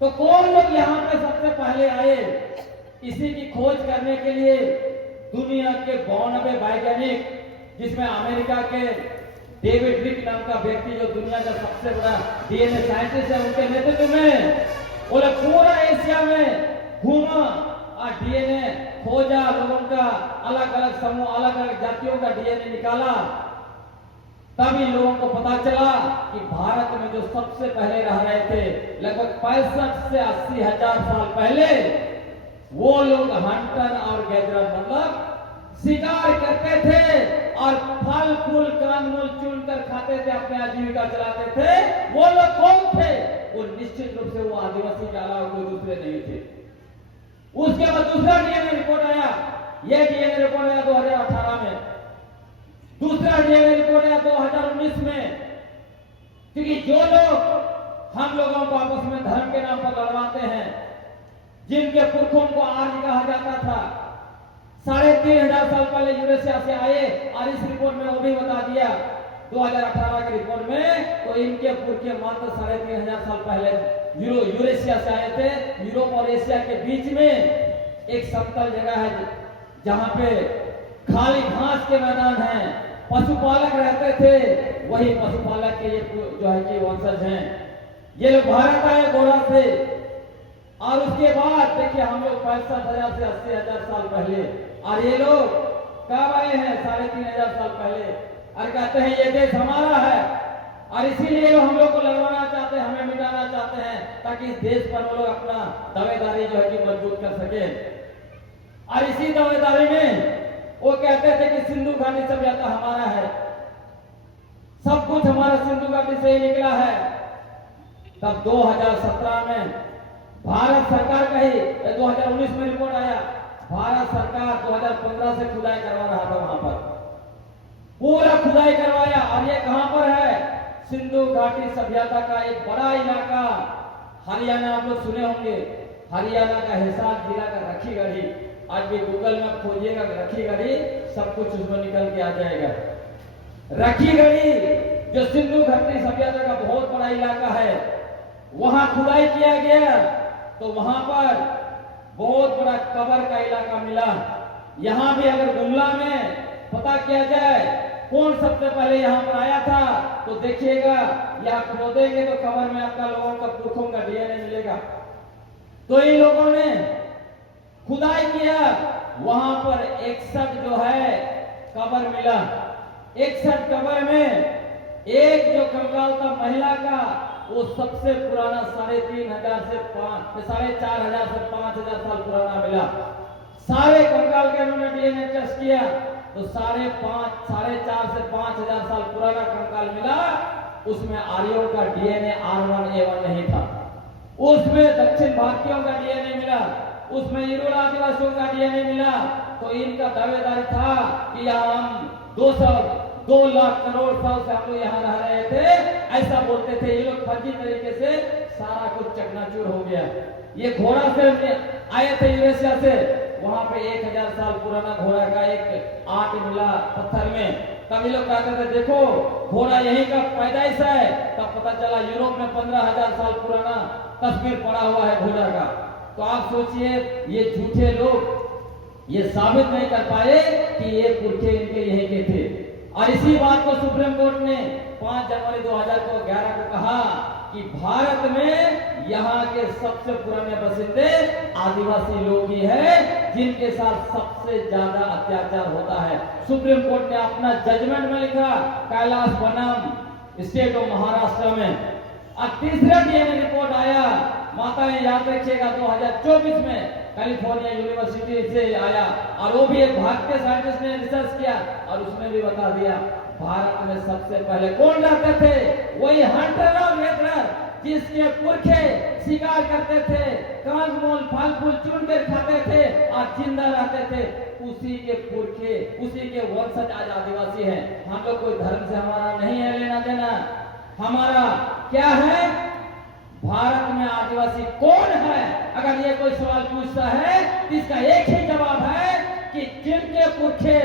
तो कौन लोग यहाँ पे सबसे पहले आए? इसी की खोज करने के लिए दुनिया के 92 वैज्ञानिक, जिसमें अमेरिका के डेविड रिक नाम का व्यक्ति, जो दुनिया का सबसे बड़ा डीएनए साइंटिस्ट है, उनके नेतृत्व में वो लोग पूरा एशिया में घूमा और डीएनए खोजा। लोगों का अलग अलग समूह, अलग अलग जातियों का डीएनए निकाला। तभी लोगों को पता चला कि भारत में जो सबसे पहले रह रहे थे, लगभग 65 से 80 हजार साल पहले, वो लोग हंटर और गैदरर, मतलब शिकार करते थे और फल फूल कंदमूल चुनकर खाते थे, अपने आजीविका चलाते थे। वो लोग कौन थे? वो निश्चित रूप से वो आदिवासी के अलावा कोई दूसरे नहीं थे। उसके बाद दूसरा डीएनए रिपोर्ट आया। यह डीएनए रिपोर्ट आया 2018 में। दूसरा डीएनए रिपोर्ट आया 2019 में। क्योंकि जो लोग हम लोगों को आपस में धर्म के नाम पर लड़वाते हैं, जिनके पुरखों को आर्य कहा जाता था, 3500 साल पहले यूरेशिया से आए। और इस रिपोर्ट में वो भी बता दिया 2018 की रिपोर्ट में, तो इनके पुरखे मात्र 3500 साल पहले यूरेशिया से आए थे। यूरोप और एशिया के बीच में एक समतल जगह है जहां पे खाली घास के मैदान हैं, पशुपालक रहते थे। वही पशुपालक के ये जो है कि वंशज हैं। ये लोग भारत आए गोरा से। और उसके बाद देखिए हम लोग 65,000 से 80,000 साल पहले, और ये लोग कब आए हैं? 3,500 साल पहले। और कहते हैं ये देश हमारा है, और इसीलिए हम लोग को लड़वाना चाहते हैं, हमें मिटाना चाहते हैं, ताकि इस देश पर वो लोग अपना दावेदारी जो है कि मजबूत कर सके। और इसी दावेदारी में वो कहते थे कि सिंधु घाटी सभ्यता हमारा है, सब कुछ हमारा सिंधु घाटी से ही निकला है। तब 2017 में भारत सरकार का ही 2019 में रिपोर्ट आया। भारत सरकार 2015 से खुदाई करवा रहा था, वहां पर पूरा खुदाई करवाया। और ये कहां पर है? सिंधु घाटी सभ्यता का एक बड़ा इलाका, हरियाणा, आप लोग सुने होंगे, हरियाणा का हिसार जिला का रखीगढ़ी। आज भी गूगल में खोजिएगा रखीगढ़ी, सब कुछ उसमें निकल के आ जाएगा। रखीगढ़ी जो सिंधु घाटी सभ्यता का बहुत बड़ा इलाका है, वहां खुदाई किया गया तो वहां पर बहुत बड़ा कबर का इलाका मिला। यहां भी अगर गुमला में पता किया जाए कौन सबसे पहले यहां पर आया था, तो देखिएगा यहां खोदेंगे तो कबर में आपका लोगों का पुरखों का डीएनए मिलेगा। तो इन लोगों ने खुदाई किया, वहां पर 61 जो है कबर मिला। 61 कबर में एक जो कंकाल था महिला का, वो सबसे पुराना 3,500 से 4,500 से 5,000 साल पुराना मिला। सारे कंकाल के उन्होंने डीएनए टेस्ट किया तो 4,500 से 5,000 साल पुराना कंकाल मिला। उसमें आर्यों का डीएनए R1A1 नहीं था। उसमें दक्षिण भारतीयों का डीएनए मिला, उसमें यूरोल आदिवासियों का डीएनए मिला। तो इनका दावेदारी था कि यहाँ हम 2 लाख करोड़ साल से हम लोग यहाँ रह रहे थे, ऐसा बोलते थे। ये लोग फर्जी तरीके से सारा कुछ चकनाचूर हो गया। ये घोड़ा से आए थे यूरेशिया से, वहां पे 1000 साल पुराना घोड़ा का एक आर्ट मिला पत्थर में। तभी लोग कहते थे देखो घोड़ा यहीं का पैदाइश है, तब पता चला यूरोप में 15,000 साल पुराना तस्वीर पड़ा हुआ है घोड़ा का। तो आप सोचिए, ये झूठे लोग ये साबित नहीं कर पाए कि ये पुरखे इनके यहीं के थे। और इसी बात को सुप्रीम कोर्ट ने 5 जनवरी 2011 को कहा कि भारत में यहाँ के सबसे पुराने बसिंदे आदिवासी लोग ही है, जिनके साथ सबसे ज्यादा अत्याचार होता है। सुप्रीम कोर्ट ने अपना जजमेंट में लिखा, कैलाश वनम स्टेट ऑफ महाराष्ट्र में। और तीसरा डीएनए रिपोर्ट आया, माताएं याद रखिएगा, 2024 में कैलिफोर्निया यूनिवर्सिटी से आया, और वो भी एक भारतीय साइंटिस्ट ने रिसर्च किया और उसने भी बता दिया भारत में सबसे पहले कौन रहते थे, वही हंटर और गैदरर, जिसके पुरखे शिकार करते थे, कंदमूल फल फूल चुन कर खाते थे और जिंदा रहते थे, उसी के पुरखे, उसी के वंशज आज आदिवासी हैं। हम लोग कोई धर्म से हमारा नहीं है लेना देना, हमारा क्या है, भारत में आदिवासी कौन है। अगर ये कोई सवाल पूछता है तो इसका एक ही जवाब है कि जिनके पुरखे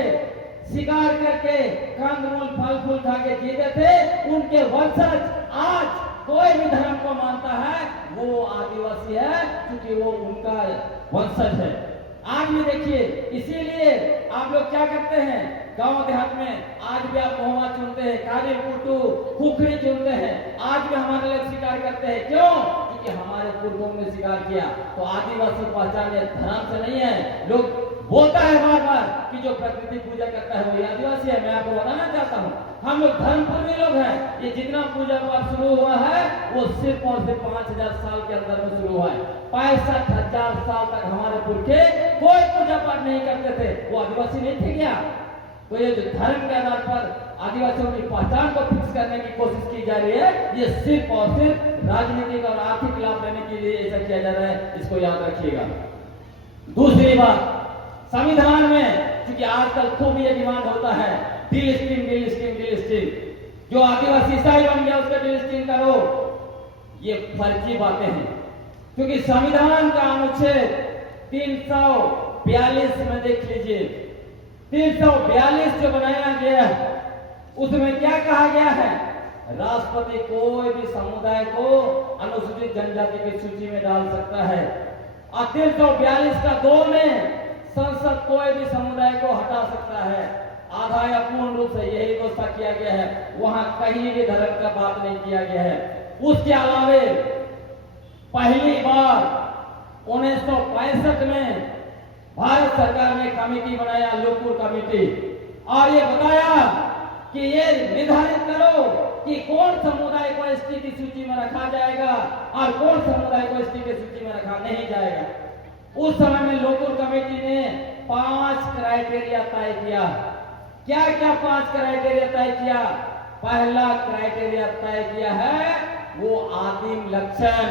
शिकार करके कंदमूल फल फूल खा के जीते थे, उनके वंशज आज कोई भी धर्म को मानता है वो आदिवासी है, क्योंकि वो उनका वंशज है। आज भी देखिए, इसीलिए आप लोग क्या करते हैं, गांव देहात में आज भी आप महुआ चुनते हैं, काली कुटू खुखड़ी चुनते हैं, आज भी हमारे लोग शिकार करते हैं। क्यों? क्योंकि हमारे पूर्वों ने शिकार किया। तो आदिवासी पहचान धर्म से नहीं है। लोग बोलता है बार बार कि जो प्रकृति पूजा करता है वही आदिवासी है। मैं आपको बताना चाहता हूँ, हम लोग धर्मपूर्वी लोग हैं। ये जितना पूजा पाठ शुरू हुआ है वो सिर्फ और सिर्फ 5,000 साल के अंदर में शुरू हुआ है। 65,000 साल तक हमारे पुरखे कोई पूजा पाठ नहीं करते थे। वो आदिवासी नहीं थे क्या? तो ये जो धर्म के आधार पर आदिवासियों की पहचान को फिक्स करने की कोशिश की जा रही है, ये सिर्फ और सिर्फ राजनीतिक और आर्थिक लाभ लेने के लिए ऐसा किया जा रहा है, इसको याद रखिएगा। दूसरी बात, संविधान में क्योंकि आजकल खूब ये डिमांड होता है, डीलिस्टिंग, जो आदिवासी ईसाई बन गया उसका डीलिस्टिंग करो, ये फर्जी बातें हैं। क्योंकि संविधान का अनुच्छेद 342 में देख लीजिए, 342 जो बनाया गया है उसमें क्या कहा गया है, राष्ट्रपति कोई भी समुदाय को अनुसूचित जनजाति की सूची में डाल सकता है। और 342 का 2 में संसद कोई भी समुदाय को हटा सकता है। आधा या पूर्ण रूप से यही व्यवस्था किया गया है, वहां कहीं भी धर्म का बात नहीं किया गया है। उसके अलावे पहली बार 1965 में भारत सरकार ने कमेटी बनाया, लोकपुर कमेटी, और ये बताया कि ये निर्धारित करो कि कौन समुदाय को एसटी की सूची में रखा जाएगा और कौन समुदाय को एसटी की सूची में रखा नहीं जाएगा। उस समय में लोकपुर कमेटी ने 5 क्राइटेरिया तय किया। क्या क्या 5 क्राइटेरिया तय किया? पहला क्राइटेरिया तय किया है वो आदिम लक्षण।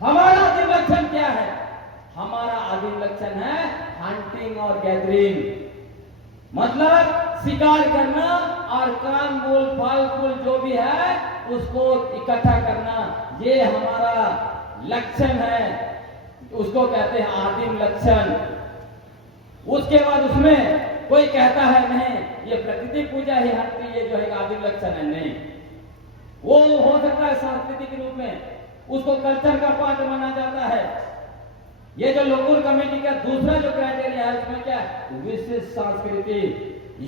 हमारा आदिम लक्षण क्या है? हमारा आदिम लक्षण है हंटिंग और गैदरिंग, मतलब शिकार करना और कंदमूल फल फूल जो भी है उसको इकट्ठा करना, ये हमारा लक्षण है, उसको कहते हैं आदिम लक्षण। उसके बाद उसमें कोई कहता है नहीं ये प्रकृति पूजा ही हटती, ये जो है आदिम लक्षण है, नहीं, वो हो सकता है सांस्कृतिक रूप में, उसको कल्चर का पार्ट माना जाता है। ये जो लोकपुर कमेटी का दूसरा जो क्राइटेरिया है उसमें क्या है, विशिष्ट संस्कृति।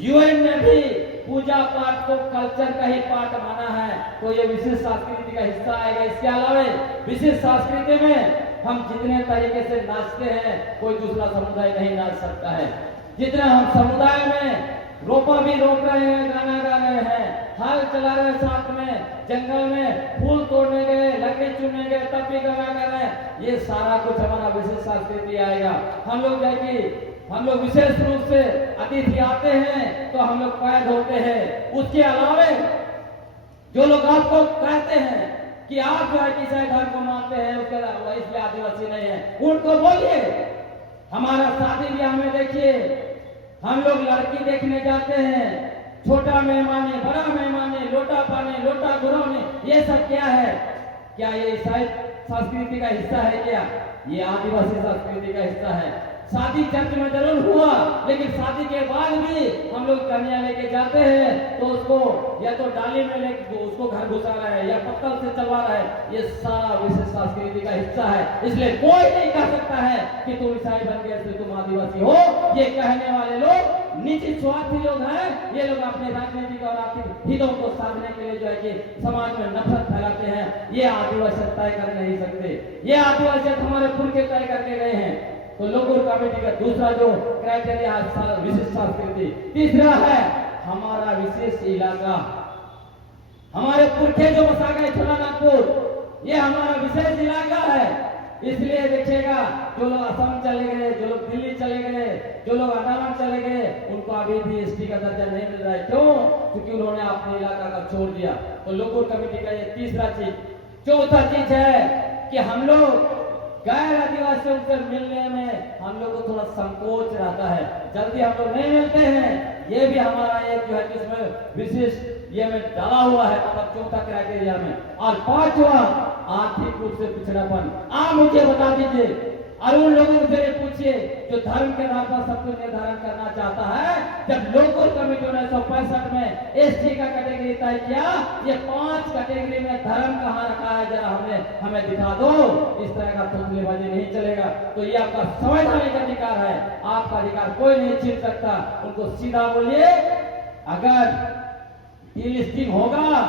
यूएन ने भी पूजा पाठ को कल्चर का ही पार्ट माना है, तो ये विशिष्ट संस्कृति का हिस्सा आएगा। इसके अलावा विशिष्ट संस्कृति में हम जितने तरीके से नाचते हैं कोई दूसरा समुदाय नहीं नाच सकता है। जितना हम समुदाय में रोपा भी रोप रहे हैं, गाना गा रहे हैं, हल चला रहे हैं, साथ में जंगल में फूल तोड़ने गए, लकड़ी चुनने गए, तब भी गाना गा रहे हैं, ये सारा कुछ हमारा विशेष संस्कृति आएगा। हम लोग विशेष रूप से अतिथि आते हैं तो हम लोग पैर धोते हैं। उसके अलावा जो लोग आपको कहते हैं कि आप जो है ईसाई धर्म को मानते हैं, उसके अलावा इसलिए आदिवासी नहीं है, उनको बोलिए। हमारा शादी ब्याह में देखिए, हम लोग लड़की देखने जाते हैं, छोटा मेहमानी, बड़ा मेहमानी, लोटा पानी, लोटा घुरौनी, ये सब क्या है? क्या ये ईसाई संस्कृति का हिस्सा है क्या? ये आदिवासी संस्कृति का हिस्सा है। शादी चर्च में जरूर हुआ, लेकिन शादी के बाद भी हम लोग कन्या लेके जाते हैं तो उसको या तो डाली में लेके उसको घर घुसा रहा है या पत्थर से चलवा रहा है। ये सारा विशेष संस्कृति का हिस्सा है। इसलिए कोई नहीं कह सकता है कि तुम ईसाई बन गए थे, तुम आदिवासी हो। ये कहने वाले लोग निश्चित स्वार्थी लोग हैं। ये लोग अपने राजनीतिक और आर्थिक हितों को साधने के लिए जो है कि समाज में नफरत फैलाते हैं। ये आदिवासी तय कर नहीं सकते। ये आदिवासी हमारे पुरखे तय करके गए हैं। तो लोगों कमेटी का दूसरा जो क्राइटेरिया है विशेष संस्कृति। तीसरा है हमारा विशेष इलाका। हमारे पुरखे जो बसा गए छोटा नागपुर, ये हमारा विशेष इलाका है। इसलिए देखिएगा जो लोग असम चले गए, जो लोग दिल्ली चले गए, जो लोग अंडमान चले गए, उनको अभी भी एसटी का दर्जा नहीं मिल रहा है। क्यों? क्योंकि उन्होंने अपने इलाका का छोड़ दिया। तो लोगों कमेटी का ये तीसरा चीज। चौथा चीज है कि हम लोग गैर आदिवासियों से मिलने में हम लोग को थोड़ा संकोच रहता है, जल्दी हम लोग नहीं मिलते हैं। ये भी हमारा एक जो है जिसमें विशेष ये में डाला हुआ है, मतलब चौथा क्राइटेरिया में। और पांचवा आर्थिक रूप से पिछड़ापन। आप मुझे बता दीजिए और उन लोगों से पूछिए जो धर्म के नाम पर सब कुछ निर्धारण करना चाहता है। जब लोकल कमेटी ने 1965 में एसटी का कैटेगरी तय किया, ये 5 कैटेगरी में धर्म कहाँ रखा है, जरा हमें दिखा दो। इस तरह का धोखेबाजी नहीं चलेगा। तो ये आपका संवैधानिक अधिकार है, आपका अधिकार कोई नहीं छीन सकता। उनको सीधा बोलिए अगर डीलिस्टिंग होगा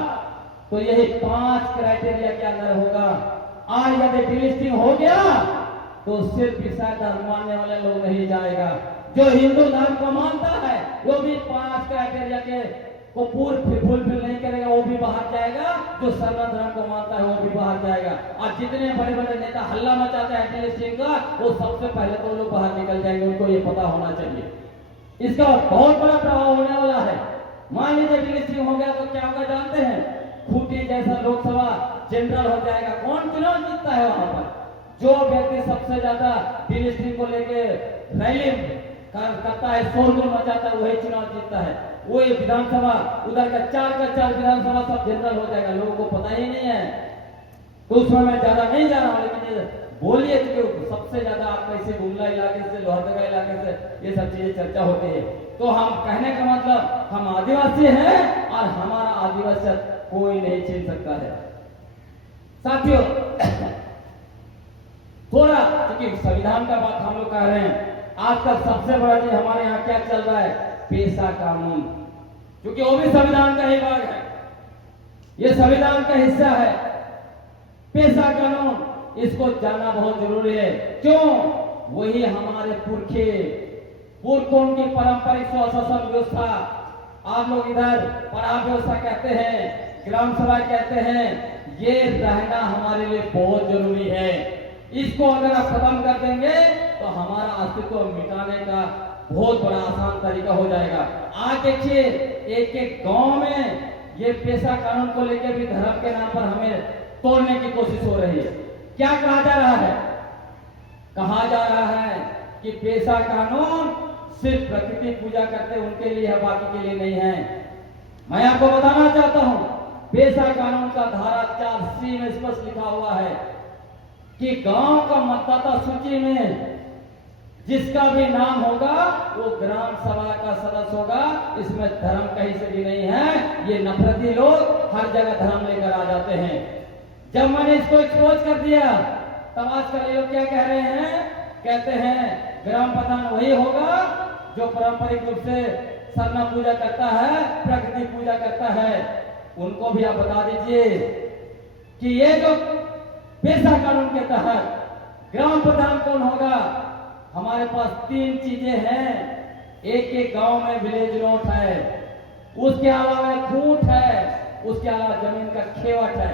तो यही 5 क्राइटेरिया के अंदर होगा। आज यदि डीलिस्टिंग हो गया तो सिर्फ ईसाई धर्म मानने वाले लोग नहीं जाएगा। जो हिंदू धर्म को मानता है वो भी 5 क्राइटेरिया के को फुलफिल नहीं करेगा, वो भी बाहर जाएगा। जो सनातन धर्म को मानता है वो भी बाहर जाएगा। और जितने बड़े बड़े नेता हल्ला मचाते हैं डीलिस्टिंग का, वो सबसे पहले तो लोग बाहर निकल जाएंगे। उनको ये पता होना चाहिए। इसका बहुत बड़ा प्रभाव होने वाला है। मान लीजिए डीलिस्टिंग हो गया तो क्या होगा जानते हैं? खूंटी जैसा लोकसभा जनरल हो जाएगा। कौन चुनाव जीतता है वहां पर? जो व्यक्ति सबसे ज्यादा डीलिस्टिंग को लेके रैली करता है, शोरगुल मचाता है, वही चुनाव जीतता है। वो विधानसभा उधर का 4 विधानसभा सब जनरल हो जाएगा। लोगों को पता ही नहीं है। तो उसमें मैं ज्यादा नहीं जा रहा हूँ, लेकिन बोलिए कि सबसे ज्यादा आप कैसे गुमला इलाके से, लोहरदगा इलाके से ये सब चीजें चर्चा होती है। तो हम कहने का मतलब हम आदिवासी हैं और हमारा आदिवासी कोई नहीं छीन सकता है। साथियों थोड़ा क्योंकि संविधान का बात हम लोग कह रहे हैं, आजकल सबसे बड़ा चीज हमारे यहाँ क्या चल रहा है? पेशा कानून। क्योंकि वो भी संविधान का ही भाग है, ये संविधान का हिस्सा है। पेशा कानून इसको जानना बहुत जरूरी है। क्यों? वही हमारे पुरखों की पारंपरिक स्वशासन व्यवस्था, आप लोग इधर पड़ाव व्यवस्था कहते हैं, ग्राम सभा कहते हैं, ये रहना हमारे लिए बहुत जरूरी है। इसको अगर आप खत्म कर देंगे तो हमारा अस्तित्व मिटाने का बहुत बड़ा आसान तरीका हो जाएगा। आज देखिए एक गांव में ये पेशा कानून को लेकर भी धर्म के नाम पर हमें तोड़ने की कोशिश हो रही है। क्या कहा जा रहा है? कहा जा रहा है कि पेशा कानून सिर्फ प्रकृति पूजा करते उनके लिए है, बाकी के लिए नहीं है। मैं आपको बताना चाहता हूं, पेशा कानून का धारा 4C में स्पष्ट लिखा हुआ है कि गांव का मतदाता सूची में जिसका भी नाम होगा वो ग्राम सभा का सदस्य होगा। इसमें धर्म कहीं से भी नहीं है। ये नफरती लोग हर जगह धर्म लेकर आ जाते हैं। जब मैंने इसको एक्सपोज कर दिया तब आजकल लोग क्या कह रहे हैं? कहते हैं ग्राम प्रधान वही होगा जो पारंपरिक रूप से सरना पूजा करता है, प्रकृति पूजा करता है। उनको भी आप बता दीजिए कि ये जो पेशा कानून के तहत ग्राम प्रधान कौन होगा? हमारे पास 3 चीजें हैं। एक गांव में विलेज नोट है, उसके अलावा खूंट है, उसके अलावा जमीन का खेवट है।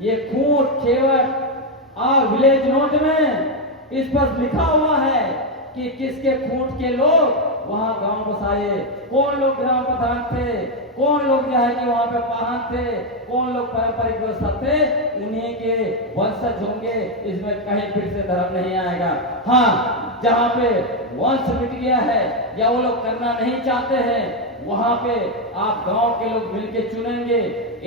ये खूंट, खेवट और विलेज नोट में इस पर लिखा हुआ है कि किसके खूंट के लोग वहां गांव बसाए, कौन लोग ग्राम प्रधान थे, कौन लोग जो है कि वहां पे पाहन थे, कौन लोग पारंपरिक व्यवस्था थे, उन्हीं के वंशज होंगे। इसमें कहीं फिर से धर्म नहीं आएगा। हाँ, जहाँ पे वंश मिट गया है या वो लोग करना नहीं चाहते हैं, वहां पे आप गांव के लोग मिलके चुनेंगे।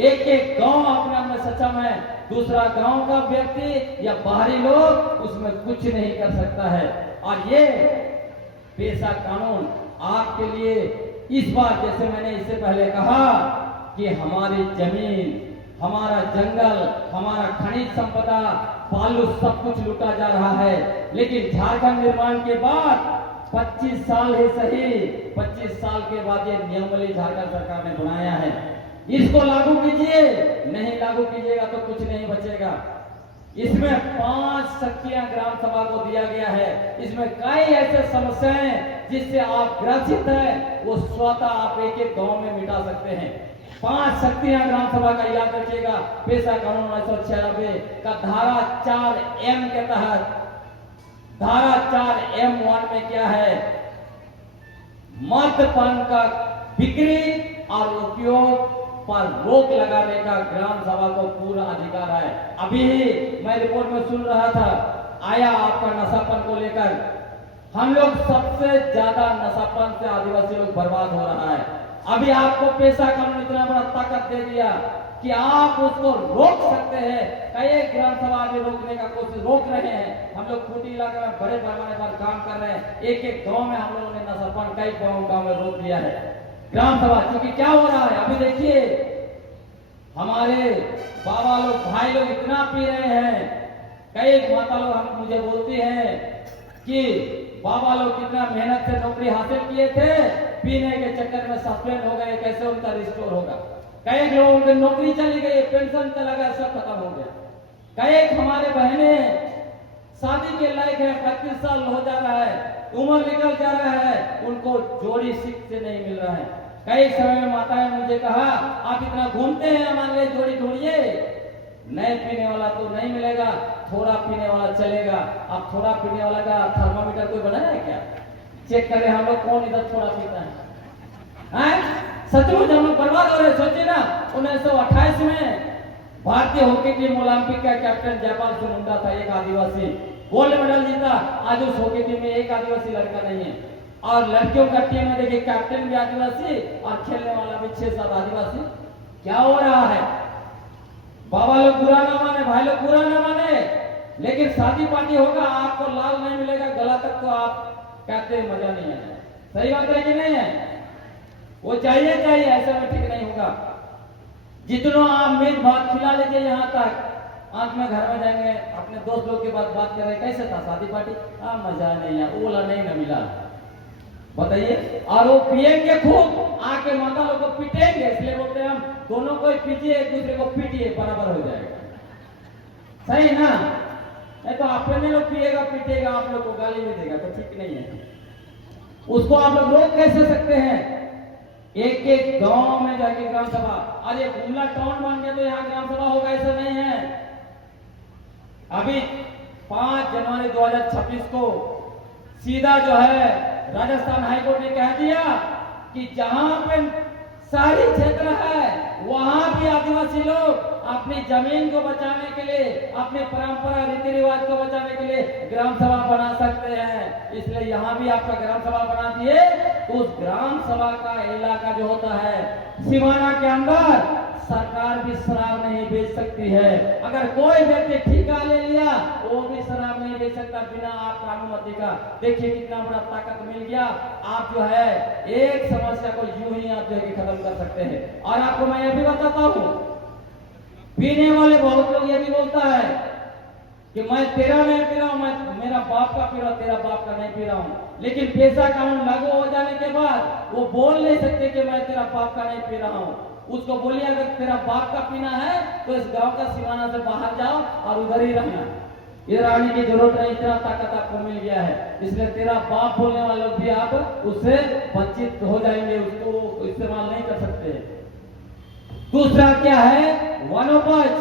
एक गांव अपने आप में सक्षम है, दूसरा गांव का व्यक्ति या बाहरी लोग उसमें कुछ नहीं कर सकता है। और ये पेशा कानून आपके लिए इस बार, जैसे मैंने इससे पहले कहा कि हमारी जमीन, हमारा जंगल, हमारा खनिज संपदा, बालू सब कुछ लूटा जा रहा है। लेकिन झारखंड निर्माण के बाद 25 साल ही सही, 25 साल के बाद ये नियमावली झारखंड सरकार ने बनाया है। इसको लागू कीजिए, नहीं लागू कीजिएगा तो कुछ नहीं बचेगा। इसमें 5 शक्तियां ग्राम सभा को दिया गया है। इसमें कई ऐसे समस्याएं जिससे आप ग्रसित हैं, वो स्वतः आप एक एक गांव में मिटा सकते हैं। 5 शक्तियां ग्राम सभा का याद रखिएगा। पेशा कानून 1996 का धारा 4M के तहत, धारा 4M1 में क्या है, मद्यपान का बिक्री और उपयोग पर रोक लगाने का ग्राम सभा को पूरा अधिकार है। अभी मैं रिपोर्ट में सुन रहा था, आया आपका नशापन को लेकर, हम लोग सबसे ज्यादा नशापन से आदिवासी लोग बर्बाद हो रहा है। अभी आपको पेशा कानून इतना बड़ा ताकत दे दिया कि आप उसको रोक सकते हैं। कई ग्राम सभा भी रोकने का कोशिश रोक रहे हैं। हम लोग खूंटी इलाके में बड़े पैमाने पर काम कर रहे हैं। एक एक गांव में हम लोगों ने नशापन कई गांव में रोक दिया है ग्राम सभा। क्योंकि क्या हो रहा है, अभी देखिए हमारे बाबा लोग, भाई लोग इतना पी रहे हैं। कई माता लोग हम मुझे बोलती हैं कि बाबा लोग कितना मेहनत से नौकरी हासिल किए थे, पीने के चक्कर में सस्पेंड हो गए, कैसे उनका रिस्टोर होगा। कई लोगों की नौकरी चली गई, पेंशन चला गया, सब खत्म हो गया। कई हमारे बहने शादी के लायक है, 25 साल हो जा रहा है, उम्र निकल जा रहा है, उनको जोड़ी सिख से नहीं मिल रहा है। कई समय में माताएं मुझे कहा, आप इतना घूमते हैं, हमारे लिए जोड़ी ढूंढिए। नए पीने वाला तो नहीं मिलेगा, थोड़ा पीने वाला चलेगा। अब थोड़ा पीने वाला का थर्मामीटर कोई बनाया है क्या? चेक करें हम लोग कौन इधर थोड़ा पीता है। सचमुच हम लोग बर्बाद हो रहे। सोचिए ना, 1928 में भारतीय हॉकी टीम ओलंपिक का कैप्टन जयपाल सिंह मुंडा था, एक आदिवासी, गोल्ड मेडल जीता। आज उस हॉकी टीम में एक आदिवासी लड़का नहीं है। और लड़कियों का टीम में देखिए, कैप्टन भी आदिवासी और खेलने वाला भी 6-7 आदिवासी। क्या हो रहा है? बाबा लोग बुरा ना माने, भाई लोग बुरा ना माने, लेकिन शादी पार्टी होगा, आपको लाल नहीं मिलेगा, गला तक तो आप कहते हैं मजा नहीं है। सही बात है कि नहीं है? वो चाहिए, ऐसा में ठीक नहीं होगा। जितना आप मीट भात खिला लीजिए यहाँ तक, आज में घर में जाएंगे, अपने दोस्त लोग के बाद बात कर रहे, कैसे था शादी पार्टी? मजा नहीं है, ओला नहीं ना मिला, बताइए। और वो पिएंगे खूब, आके माता लोग को पीटेंगे। इसलिए बोलते हैं हम दोनों को पीटिए, एक दूसरे को पीटिए, बराबर हो जाएगा। सही ना? नहीं तो अपने लोग पिएगा, पीटेगा, आप लोग को गाली भी देगा, तो ठीक नहीं है। उसको आप लोग रोक कैसे सकते हैं? एक एक गांव में जाके ग्राम सभा। अरे गुमला टाउन बन गया तो यहाँ ग्राम सभा होगा, ऐसा नहीं है। अभी 5 जनवरी 2026 को सीधा जो है राजस्थान हाईकोर्ट ने कह दिया कि जहां पे शहरी क्षेत्र है वहां भी आदिवासी लोग अपनी जमीन को बचाने के लिए, अपनी परंपरा रीति रिवाज को बचाने के लिए ग्राम सभा बना सकते हैं। इसलिए यहाँ भी आपका ग्राम सभा बना दिए तो उस ग्राम सभा का इलाका जो होता है सीमाना के अंदर सरकार भी शराब नहीं बेच सकती है। अगर कोई व्यक्ति ठेका ले लिया वो भी शराब नहीं बेच सकता बिना आपका अनुमति का। देखिए कितना बड़ा ताकत मिल गया। आप जो है एक समस्या को यूं ही आप जो है खत्म कर सकते हैं। और आपको मैं यह भी बताता हूँ, पीने वाले बहुत लोग ये भी बोलता है कि मैं तेरा नहीं पी रहा हूं, मैं मेरा बाप का पी रहा हूं, तेरा बाप का नहीं पी रहा हूं। लेकिन पेशा कानून लागू हो जाने के बाद वो बोल नहीं सकते कि मैं तेरा बाप का नहीं पी रहा हूं। उसको बोलिए अगर तेरा बाप का पीना है तो इस गांव का सीमाना से बाहर जाओ और उधर ही रहना, इधर आने की जरूरत नहीं, इतना ताकत आपको मिल गया है। इसलिए तेरा बाप बोलने वाले लोग भी आप उससे वंचित हो जाएंगे, उसको इस्तेमाल नहीं कर सकते। दूसरा क्या है? वनोपज।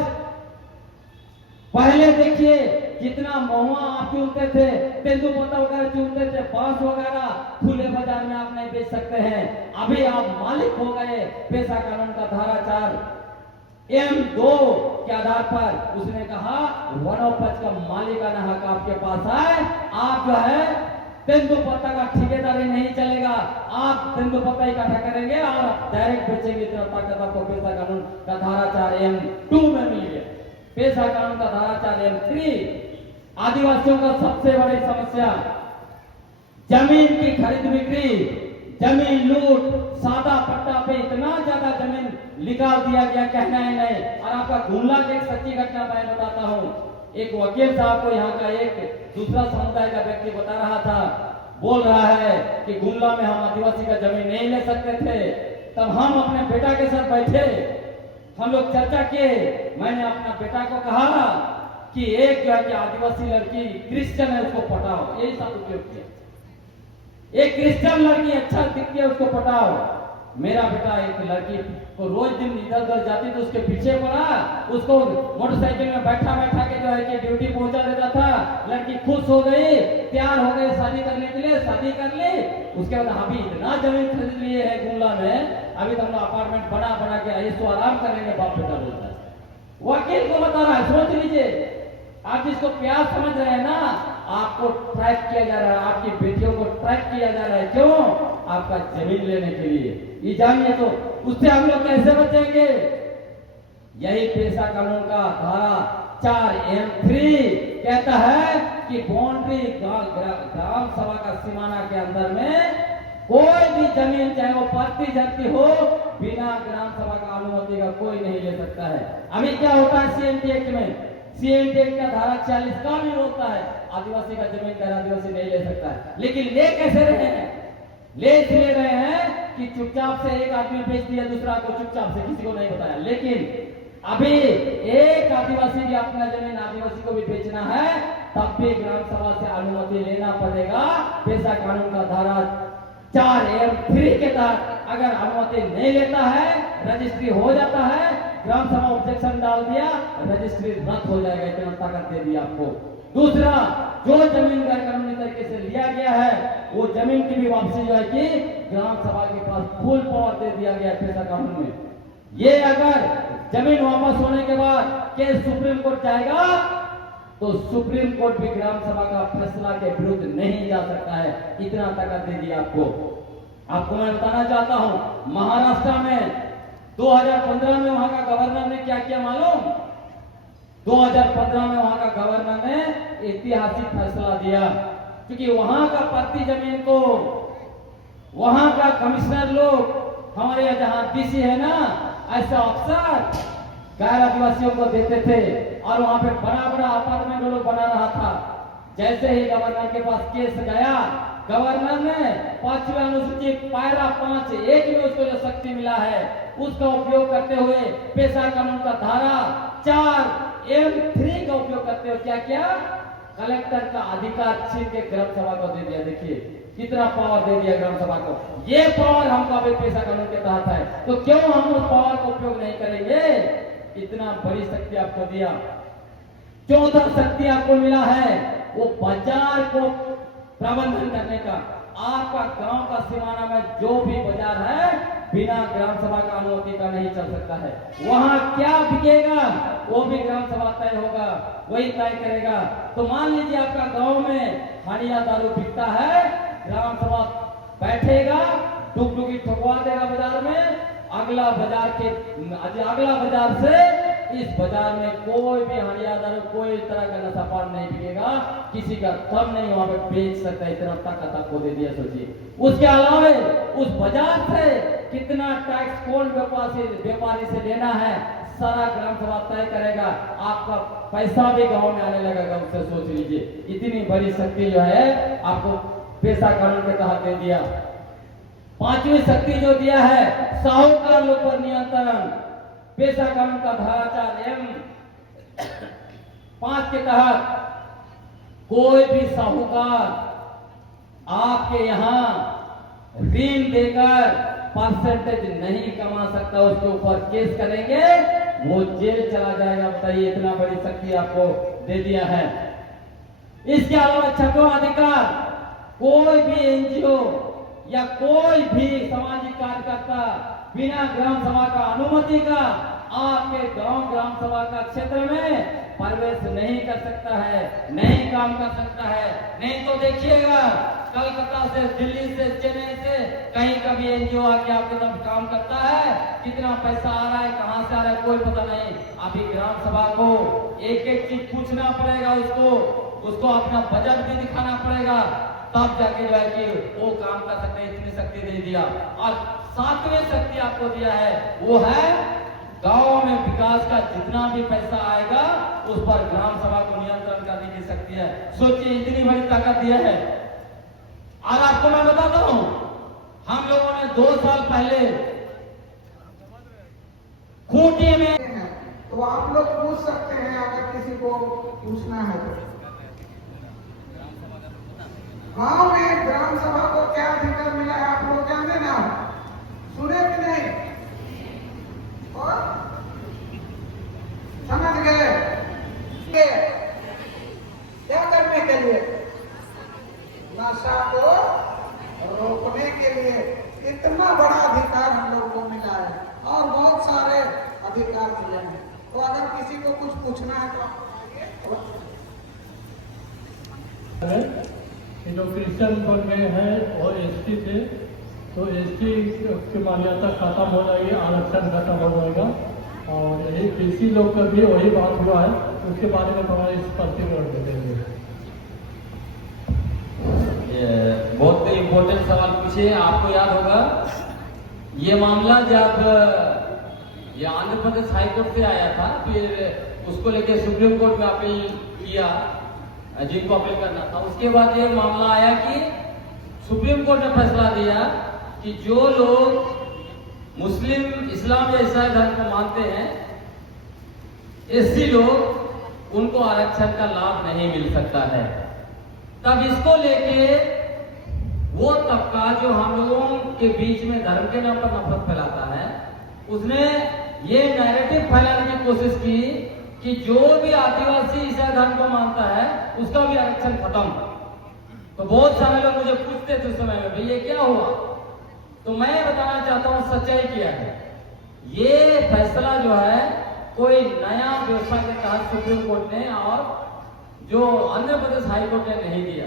पहले देखिए कितना महुआ आप चुनते थे, तेंदुपत्ता वगैरह चुनते थे, बांस वगैरह खुले बाजार में आप नहीं बेच सकते हैं। अभी आप मालिक हो गए। पेशा कानून का धारा 4M2 के आधार पर उसने कहा वनोपज का मालिकाना हक आपके पास है। आप जो है तेंदुपत्ता का ठेकेदारी नहीं चलेगा, आप तेंदुपत्ता इकट्ठा करेंगे और डायरेक्ट बेचेंगे। इतना ताकत आपको पेशा कानून का धारा 4M2 में मिल गया। पेशा कानून का धारा 4M3 आदिवासियों का सबसे बड़ी समस्या जमीन की खरीद बिक्री, जमीन लूट, सादा पट्टा पे इतना ज्यादा जमीन निकाल दिया गया, कहना ही नहीं। और आपका गुमला की एक सच्ची घटना मैं बताता हूँ। एक वकील साहब को यहाँ का एक दूसरा समुदाय का व्यक्ति बता रहा था, बोल रहा है कि गुमला में हम आदिवासी का जमीन नहीं ले सकते थे। तब हम अपने बेटा के साथ बैठे, हम लोग चर्चा किए। मैंने अपना बेटा को कहा कि एक जो है कि आदिवासी लड़की क्रिश्चियन है, उसको पटाओ। यही सब उपयोग किया। एक क्रिश्चियन लड़की अच्छा दिखती है, उसको पटाओ। मेरा बेटा एक लड़की को रोज दिन इधर उधर जाती तो उसके पीछे पड़ा, उसको मोटरसाइकिल में बैठा बैठा के जो है कि ड्यूटी पहुंचा देता था। लड़की खुश हो गई, तैयार हो गई शादी करने के लिए, शादी कर ली। उसके बाद अभी इतना जमीन खरीद लिए है गुमला में, अभी तो हम अपार्टमेंट बना बना के ऐसो आराम करेंगे, बाप बेटा बोलता है। वकील को बता रहा है, सोच लीजिए। आप जिसको प्यार समझ रहे हैं ना, आपको ट्रैक किया जा रहा है, आपकी बेटियों को ट्रैक किया जा रहा है। क्यों? आपका जमीन लेने के लिए। ये जानिए तो उससे हम लोग कैसे बचेंगे? यही पेशा कानून का धारा 4M3 कहता है कि बाउंड्री ग्राम सभा का सीमाना के अंदर में कोई भी जमीन, चाहे वो पट्टी झपटी हो, बिना ग्राम सभा का अनुमति का कोई नहीं ले सकता है। अभी क्या होता है CMT एक्ट में? CMT एक्ट का धारा 40 का भी होता है, आदिवासी का जमीन का आदिवासी नहीं ले सकता है। लेकिन ले कैसे रहे हैं? ले इसलिए रहे हैं कि चुपचाप से एक आदमी बेच दिया, दूसरा को चुपचाप से, किसी को नहीं बताया। लेकिन अभी एक आदिवासी भी अपना जमीन आदिवासी को भी बेचना है, तब भी ग्राम सभा से अनुमति लेना पड़ेगा। पेशा कानून का धारा 4M3 के तहत अगर अनुमति नहीं लेता है, रजिस्ट्री हो जाता है, ग्राम सभा ऑब्जेक्शन डाल दिया, रजिस्ट्री रद्द हो जाएगा। इतना ताकत दे दी आपको। दूसरा, जो जमीन गैर कानूनी तरीके से लिया गया है, वो जमीन की भी वापसी जो है कि ग्राम सभा के पास फुल पावर दे दिया गया है पेशा कानून में। ये अगर जमीन वापस होने के बाद केस सुप्रीम कोर्ट जाएगा, तो सुप्रीम कोर्ट भी ग्राम सभा का फैसला के विरुद्ध नहीं जा सकता है। इतना ताकत दे दी आपको मैं बताना चाहता हूं, महाराष्ट्र में 2015 में वहां का गवर्नर ने क्या किया मालूम? 2015 में वहां का गवर्नर ने ऐतिहासिक फैसला दिया, क्योंकि वहां का पट्टी जमीन को वहां का कमिश्नर लोग, हमारे यहाँ जहां DC है ना, ऐसा अफसर गैर आदिवासियों को देते थे और वहां पे बड़ा बड़ा अपार्टमेंट लोग बना रहा था। जैसे ही गवर्नर के पास केस गया, गवर्नर ने 5वीं अनुसूची पैरा 5(1) में उसको जो शक्ति मिला है, उसका उपयोग करते हुए पेशा कानून का धारा 4M3 का उपयोग करते हुए क्या किया? कलेक्टर का अधिकार छीन के ग्राम सभा को दे दिया। देखिए कितना पावर दे दिया ग्राम सभा को। ये पावर हमको अभी पेशा कानून के तहत है, तो क्यों हम उस पावर का उपयोग नहीं करेंगे? इतना बड़ी शक्ति आपको दिया। चौथा शक्ति आपको मिला है, वो बाजार को प्रबंधन करने का। आपका गांव का सीमाना में जो भी बाजार है, बिना ग्राम सभा का अनुमति का नहीं चल सकता है। वहां क्या बिकेगा वो भी ग्राम सभा तय होगा, वही तय करेगा। तो मान लीजिए आपका गांव में हनिया दारू बिकता है, ग्राम सभा बैठेगा, डुगडुगी ठोकवा देगा बाजार में, अगला बाजार से इस बाजार में कोई भी हनिया दारू, कोई तरह का नशा पान नहीं बिकेगा, किसी का दम नहीं वहां पे बेच सकता। इतना ताकत आपको दे दिया, सोचिए। उसके अलावा उस बाजार से कितना टैक्स कौन व्यापारी से लेना है, सारा ग्राम सभा तय करेगा। आपका पैसा भी गांव में आने लगेगा, उससे सोच लीजिए। इतनी बड़ी शक्ति जो है आपको पेशा कानून के तहत दे दिया। 5वीं शक्ति जो दिया है, साहूकार लोग पर नियंत्रण। पेशा कानून का धारा 4M5 के तहत कोई भी साहूकार आपके यहाँ ऋण देकर परसेंटेज नहीं कमा सकता, उसके ऊपर केस करेंगे, वो जेल चला जाएगा। बताइए, इतना बड़ी शक्ति आपको दे दिया है। इसके अलावा 6वां अधिकार, कोई भी NGO या कोई भी सामाजिक कार्यकर्ता बिना ग्राम सभा का अनुमति का आपके गांव ग्राम सभा का क्षेत्र में प्रवेश नहीं कर सकता है, नहीं काम कर सकता है। नहीं तो देखिएगा, कलकत्ता से, दिल्ली से, चेन्नई से कहीं का भी NGO आके आपके तरफ काम करता है, कितना पैसा आ रहा है, कहां से आ रहा है, कोई पता नहीं। अभी ग्राम सभा को एक एक चीज पूछना पड़ेगा, उसको अपना बजट भी दिखाना पड़ेगा, तब जाके जो है कि वो काम कर सकते हैं, इतनी शक्ति दे दिया। और 7वीं शक्ति आपको दिया है, वो है गांव में विकास का जितना भी पैसा आएगा उस पर ग्राम सभा को नियंत्रण करने की शक्ति है। सोचिए इतनी बड़ी ताकत दिया है। और आपको मैं बताता हूं, हम लोगों ने 2 साल पहले खूंटी में, तो आप लोग पूछ सकते हैं अगर किसी को पूछना है तो। गांव में ग्राम सभा को क्या अधिकार मिला है आप लोग जानते ना? सुने कि नहीं? और समझ गए? क्या करने के लिए? नशा को रोकने के लिए। इतना बड़ा अधिकार हम लोग को मिला है और बहुत सारे अधिकार मिले हैं। तो अगर किसी को कुछ पूछना है तो जो क्रिश्चियन वर्ग में है और एसटी थे, तो एसटी की मान्यता खत्म हो जाएगी, आरक्षण खत्म हो जाएगा। और यही बीसी लोग का भी वही बात हुआ है, उसके बारे में हमारे स्पष्टीकरण दे देंगे। बहुत इम्पोर्टेंट सवाल पूछे। आपको याद होगा ये मामला जब ये आंध्र प्रदेश हाईकोर्ट से आया था, फिर उसको लेके सुप्रीम कोर्ट में अपील किया, जिनको अपील करना था। उसके बाद ये मामला आया कि सुप्रीम कोर्ट ने फैसला दिया कि जो लोग मुस्लिम, इस्लाम या ईसाई धर्म को मानते हैं, एससी लोग, उनको आरक्षण का लाभ नहीं मिल सकता है। तब इसको लेके वो तबका जो हम लोगों के बीच में धर्म के नाम पर नफरत फैलाता है, उसने ये नैरेटिव फैलाने की कोशिश की कि जो भी आदिवासी ईसाई धर्म को मानता है उसका भी आरक्षण खत्म। तो बहुत सारे लोग मुझे पूछते थे उस समय में, भाई ये क्या हुआ? तो मैं बताना चाहता हूँ सच्चाई क्या है। ये फैसला जो है कोई नया व्यवस्था के तहत सुप्रीम कोर्ट ने और जो आंध्र प्रदेश हाईकोर्ट ने नहीं दिया।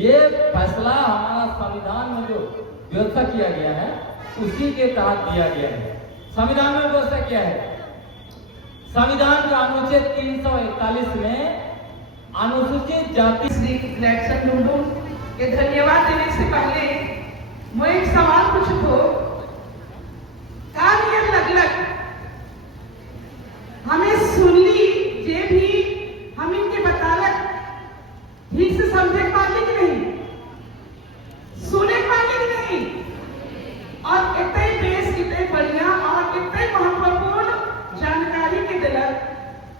ये फैसला हमारा संविधान में जो व्यवस्था किया गया है उसी के तहत दिया गया है। संविधान में व्यवस्था क्या है? संविधान का अनुच्छेद 341 में अनुसूचित जाति श्री ग्लैडसन लुंडू के धन्यवाद देने से पहले मैं एक सवाल पूछूं। कार्य लगलग हमें सुनली जे भी हम इनके बतालक ठीक से समझे पाते कि नहीं, सुने पाते कि नहीं, और इतने बेस, इतने बढ़िया और इतने महत्वपूर्ण जानकारी के दिलक।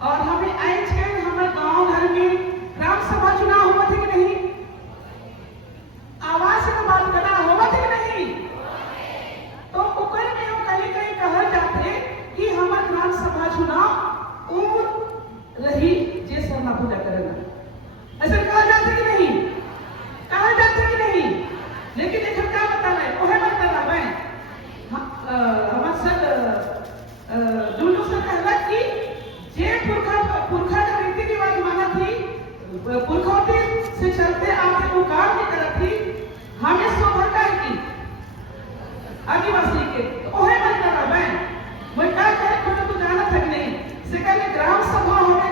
और हमें आज के हमारे गांव घर में ग्राम सभा चुनाव हुआ थे कि नहीं? आवाज से बात करना हुआ थे कि नहीं? तो ऊपर में वो कहीं कहीं कहा जाते कि हमारे ग्राम सभा चुनाव रही जे सरना पूजा करेगा, ऐसा कहा जाता कि नहीं? कहा जाता कि नहीं? लेकिन एक क्या बताना है, वो है बताना है हमारे सर लुंडू सर कहला कि जे पुरखा का रीति रिवाज माना थी, पुरखौती से चलते आते वो काम नहीं करा थी, हमें सौभाग्य है कि आदिवासी के वो है बताना है। मैं क्या करे खोटे तो जाना था कि नहीं? सेकंड ग्राम सभा होवे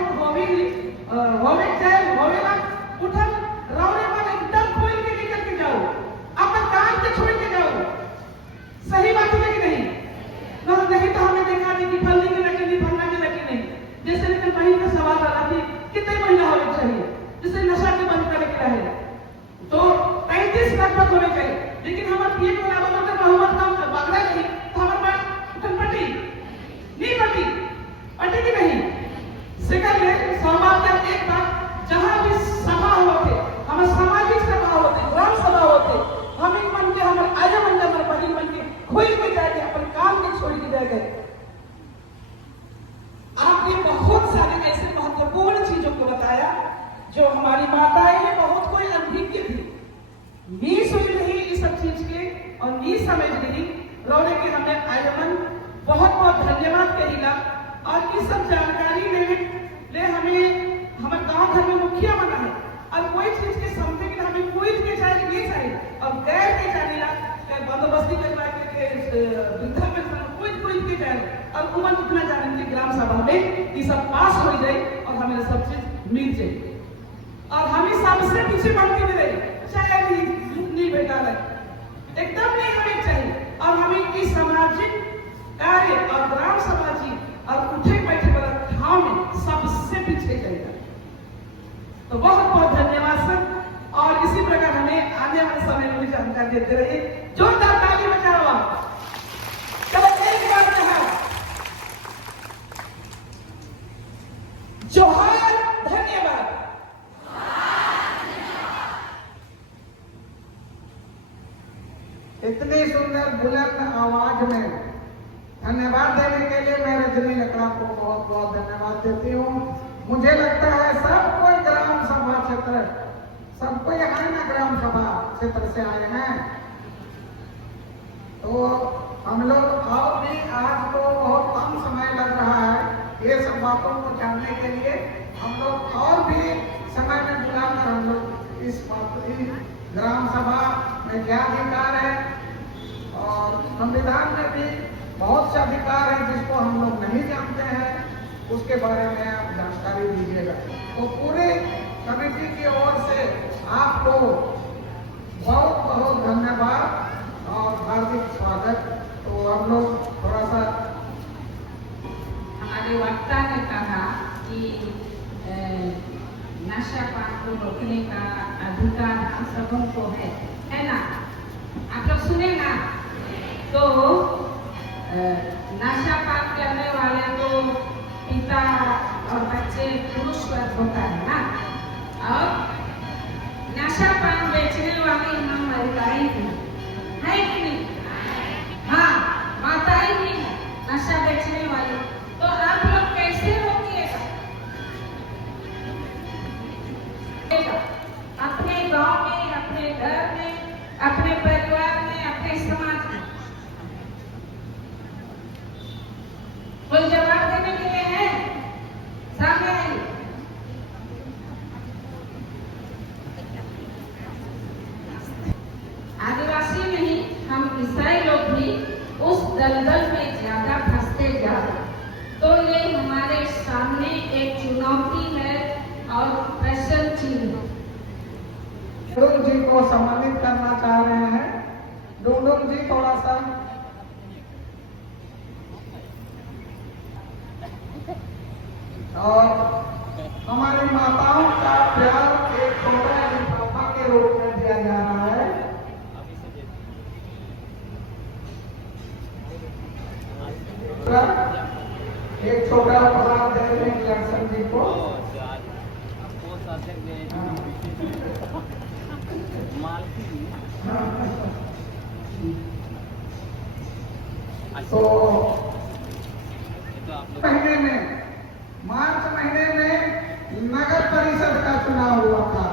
ना उठन रौरे मन एकदम खोल के निकल के जाओ, अपन काम के छोड़ के जाओ। सही बात है कि नहीं? नहीं तो हमें देखा नहीं कि फलने के लगे नहीं, फलना के लगे नहीं। जैसे लेकिन वही का सवाल रहा थी कितने महीना होने चाहिए, जैसे नशा के बंद करने के है तो 35 लगभग होने चाहिए। लेकिन हमारे पीएम को नाम होता बहुमत कम बागड़ा नहीं तो हमारे बात उठन पटी नहीं, पटी की नहीं। सेकंड समाज का एक बात, जहां भी सभा होते, हमारे सामाजिक सभा होते, ग्राम सभा होते, हम एक मन के हमारे आजा मन के हमारे बहिन मन के खोल के जाके अपन काम के छोड़ के जाए गए। आपने बहुत सारे ऐसे महत्वपूर्ण चीजों को बताया जो हमारी माताएं बहुत कोई अनभिज्ञ थी, नहीं सुन रही इस सब चीज के और नहीं समझ रही। रोने के हमें आयमन बहुत बहुत धन्यवाद कहेगा। और इस सब जानकारी ले हमें हमारे गांव घर में मुखिया बना है और कोई चीज के समझे कि हमें कोई के चाहिए ये चाहिए और गैर के चाहिए बंदोबस्ती करवा के वृद्धा में कोई के चाहिए और उमर कितना जाने के ग्राम सभा में ये सब पास हो जाए और हमें सब चीज मिल जाए। और हमें सबसे पीछे बढ़ के रहे चाहे नहीं बेटा एकदम नहीं होने चाहिए। और हमें की सामाजिक कार्य और ग्राम सामाजिक और उठे बैठे वाला ठाव में सबसे पीछे जाएगा। तो बहुत बहुत धन्यवाद सर, और इसी प्रकार हमें आने वाले समय में जानकारी देते रहिए। जोरदार ताली बजाओ आप। चलो एक बार कहा जोहार, धन्यवाद। इतनी सुंदर बुलंद आवाज में धन्यवाद देने के लिए मैं रजनी लकड़ा को बहुत बहुत धन्यवाद देती हूँ। मुझे लगता है सब कोई ग्राम सभा क्षेत्र, सब कोई आए ना ग्राम सभा क्षेत्र से आए हैं। तो हम लोग और भी आज तो बहुत कम समय लग रहा है ये सब बातों को जानने के लिए। हम लोग और भी समय में बुलाकर हम लोग इस ग्राम सभा में क्या अधिकार है और संविधान में भी बहुत से अधिकार है जिसको हम लोग नहीं जानते हैं, उसके बारे में आप जानकारी दीजिएगा। तो पूरी कमेटी की ओर से आपको बहुत बहुत धन्यवाद और हार्दिक स्वागत। तो हम लोग थोड़ा सा, हमारे वक्ता ने कहा कि नशा पान को रोकने का अधिकार हम सबों को है ना? आप लोग सुने ना? तो नशा पान करने वाले तो पिता और बच्चे पुरुष वर्ग होता है ना, और नशा पान बेचने वाली हम महिलाएं हैं, है कि नहीं? हाँ, माताएं ही हैं नशा बेचने वाली। तो आप लोग कैसे रोकिएगा? अपने गांव में, अपने घर में, अपने परिवार में, अपने समाज में। कोई जवाब देने के लिए है? सामने आइए। आदिवासी नहीं, हम ईसाई लोग भी उस दलदल में ज्यादा फंसते जा रहे। तो ये हमारे सामने एक चुनौती है और प्रश्न चिन्ह। डुंडुम जी को सम्मानित करना चाह रहे हैं। डुंडुम जी थोड़ा सा। और हमारी माताओं का प्यार एक छोटा लिफाफा के रूप में दिया जा रहा है। एक छोटा उपहार देंगे लक्ष्मण जी को। तो महीने में, मार्च महीने में नगर परिषद का चुनाव हुआ था,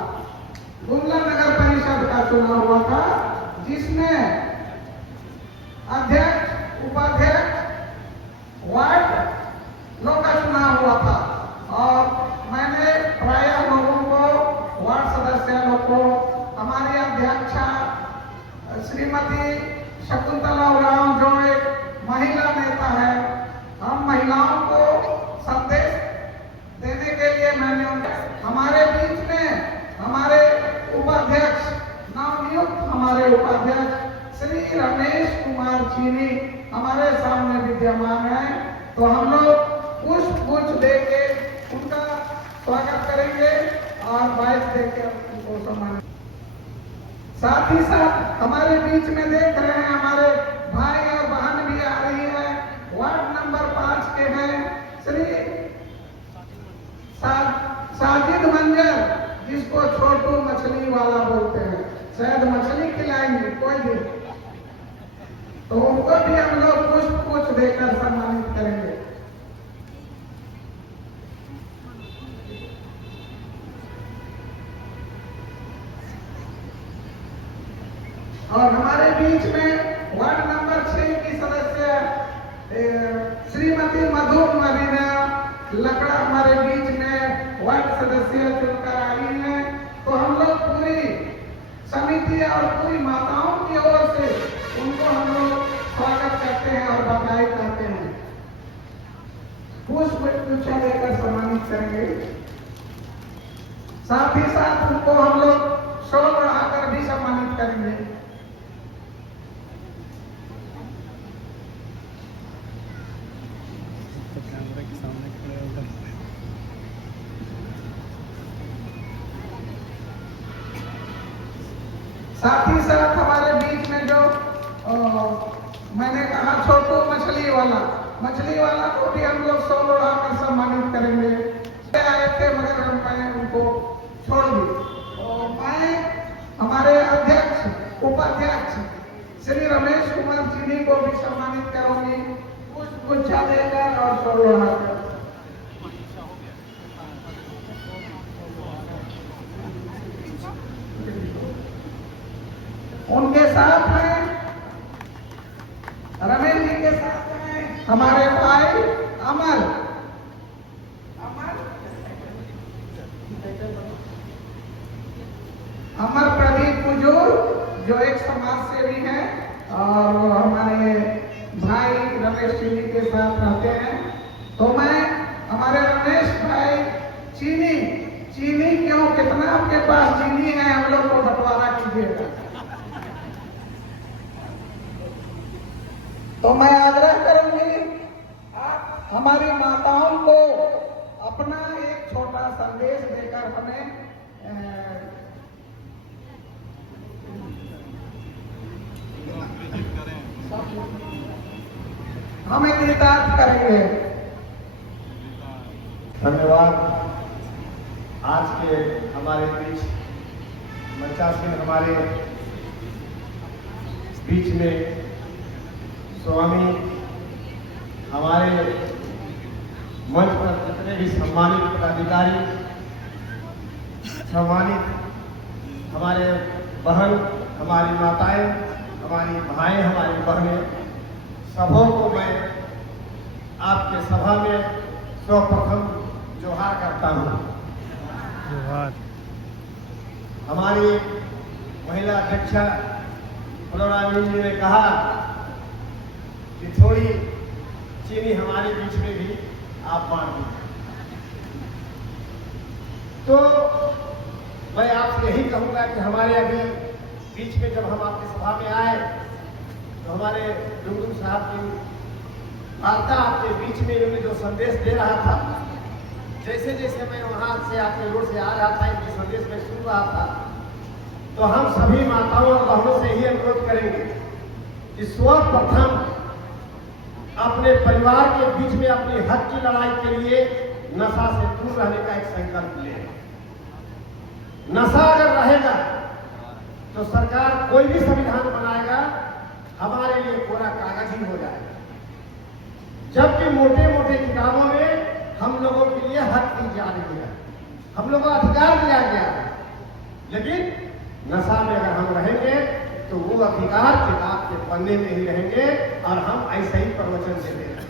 गुमला नगर परिषद का चुनाव हुआ था, जिसमें अध्यक्ष, उपाध्यक्ष, वार्ड लोग का चुनाव हुआ था। और मैंने प्रायः लोगों को, वार्ड सदस्य लोग को, हमारी अध्यक्षा श्रीमती शकुंतला उरांव जो एक महिला नेता है, हम महिलाओं को संदेश देने के लिए मैंने हमारे बीच में हमारे उपाध्यक्ष, नवनियुक्त हमारे उपाध्यक्ष श्री रमेश कुमार चीनी हमारे सामने विद्यमान है। तो हम लोग पुष्प गुच्छ देके उनका स्वागत करेंगे और बाइक देकर उनको सम्मानित। साथ ही साथ हमारे बीच में देख रहे हैं हमारे भाई और बहन भी आ रही है। वार्ड नंबर 5 के हैं श्री साजिद मंजर, जिसको छोटू मछली वाला बोलते हैं, शायद मछली खिलाएंगे कोई भी, तो उनको भी हम लोग पुष्प गुच्छ देकर सम्मानित करेंगे। और हमारे बीच में वार्ड नंबर 6 की सदस्य श्रीमती मधु मरीना लकड़ा हमारे बीच में वार्ड सदस्य चुनकर आई हैं। तो हम लोग पूरी समिति और पूरी माताओं की ओर से उनको हम लोग स्वागत करते हैं और बधाई करते हैं। पुष्प गुच्छ देकर सम्मानित करेंगे। साथ ही साथ उनको हम लोग शॉल बढ़ाकर भी करेंगे। साथ ही साथ हमारे बीच में जो मैंने कहा छोटू मछली वाला को भी हम लोग 100 लोढ़ा में सम्मानित करेंगे। आए थे मगर मैं उनको छोड़ दी। और मैं हमारे अध्यक्ष उपाध्यक्ष श्री रमेश कुमार जी को भी सम्मानित करूंगी, गुच्छा देकर और 100 लोढ़ा कर। उनके साथ में रमेश जी के साथ में हमारे भाई अमर प्रदीप कुजूर जो एक समाज सेवी हैं और हमारे भाई रमेश जी के साथ रहते हैं। तो मैं हमारे रमेश भाई चीनी क्यों, कितना आपके पास चीनी है, हम लोग को बंटवारा कीजिएगा। तो मैं आग्रह करूंगी आप हमारी माताओं को अपना एक छोटा संदेश देकर हमें कृतार्थ करेंगे। धन्यवाद। आज के हमारे बीच मंचासीन हमारे बीच में स्वामी, हमारे मंच पर जितने भी सम्मानित पदाधिकारी, सम्मानित हमारे बहन, हमारी माताएं, हमारी भाई, हमारी बहनें, सबों को मैं आपके सभा में सर्वप्रथम जोहार करता हूँ। हमारी महिला अध्यक्षा फलोरानी जी ने कहा कि थोड़ी चीनी हमारे बीच में भी आप बांट दीजिए। तो मैं आपसे यही कहूंगा कि हमारे अभी बीच में जब हम आपकी सभा में आए तो हमारे डुंगरू साहब की वार्ता आपके बीच में इन्होंने जो संदेश दे रहा था, जैसे जैसे मैं वहां से आपके रोड से आ रहा था, इनके संदेश में सुन रहा था, तो हम सभी माताओं और बहनों से ही अनुरोध करेंगे कि सर्वप्रथम अपने परिवार के बीच में अपने हक की लड़ाई के लिए नशा से दूर रहने का एक संकल्प लें। नशा अगर रहेगा तो सरकार कोई भी संविधान बनाएगा हमारे लिए पूरा कागज ही हो जाएगा। जबकि मोटे मोटे किताबों में हम लोगों के लिए हक दी जा रही है, हम लोगों को अधिकार दिया गया है, लेकिन नशा में अगर हम रहेंगे तो वो अधिकार किताब के पन्ने में ही रहेंगे और हम ऐसे ही प्रवचन देते हैं।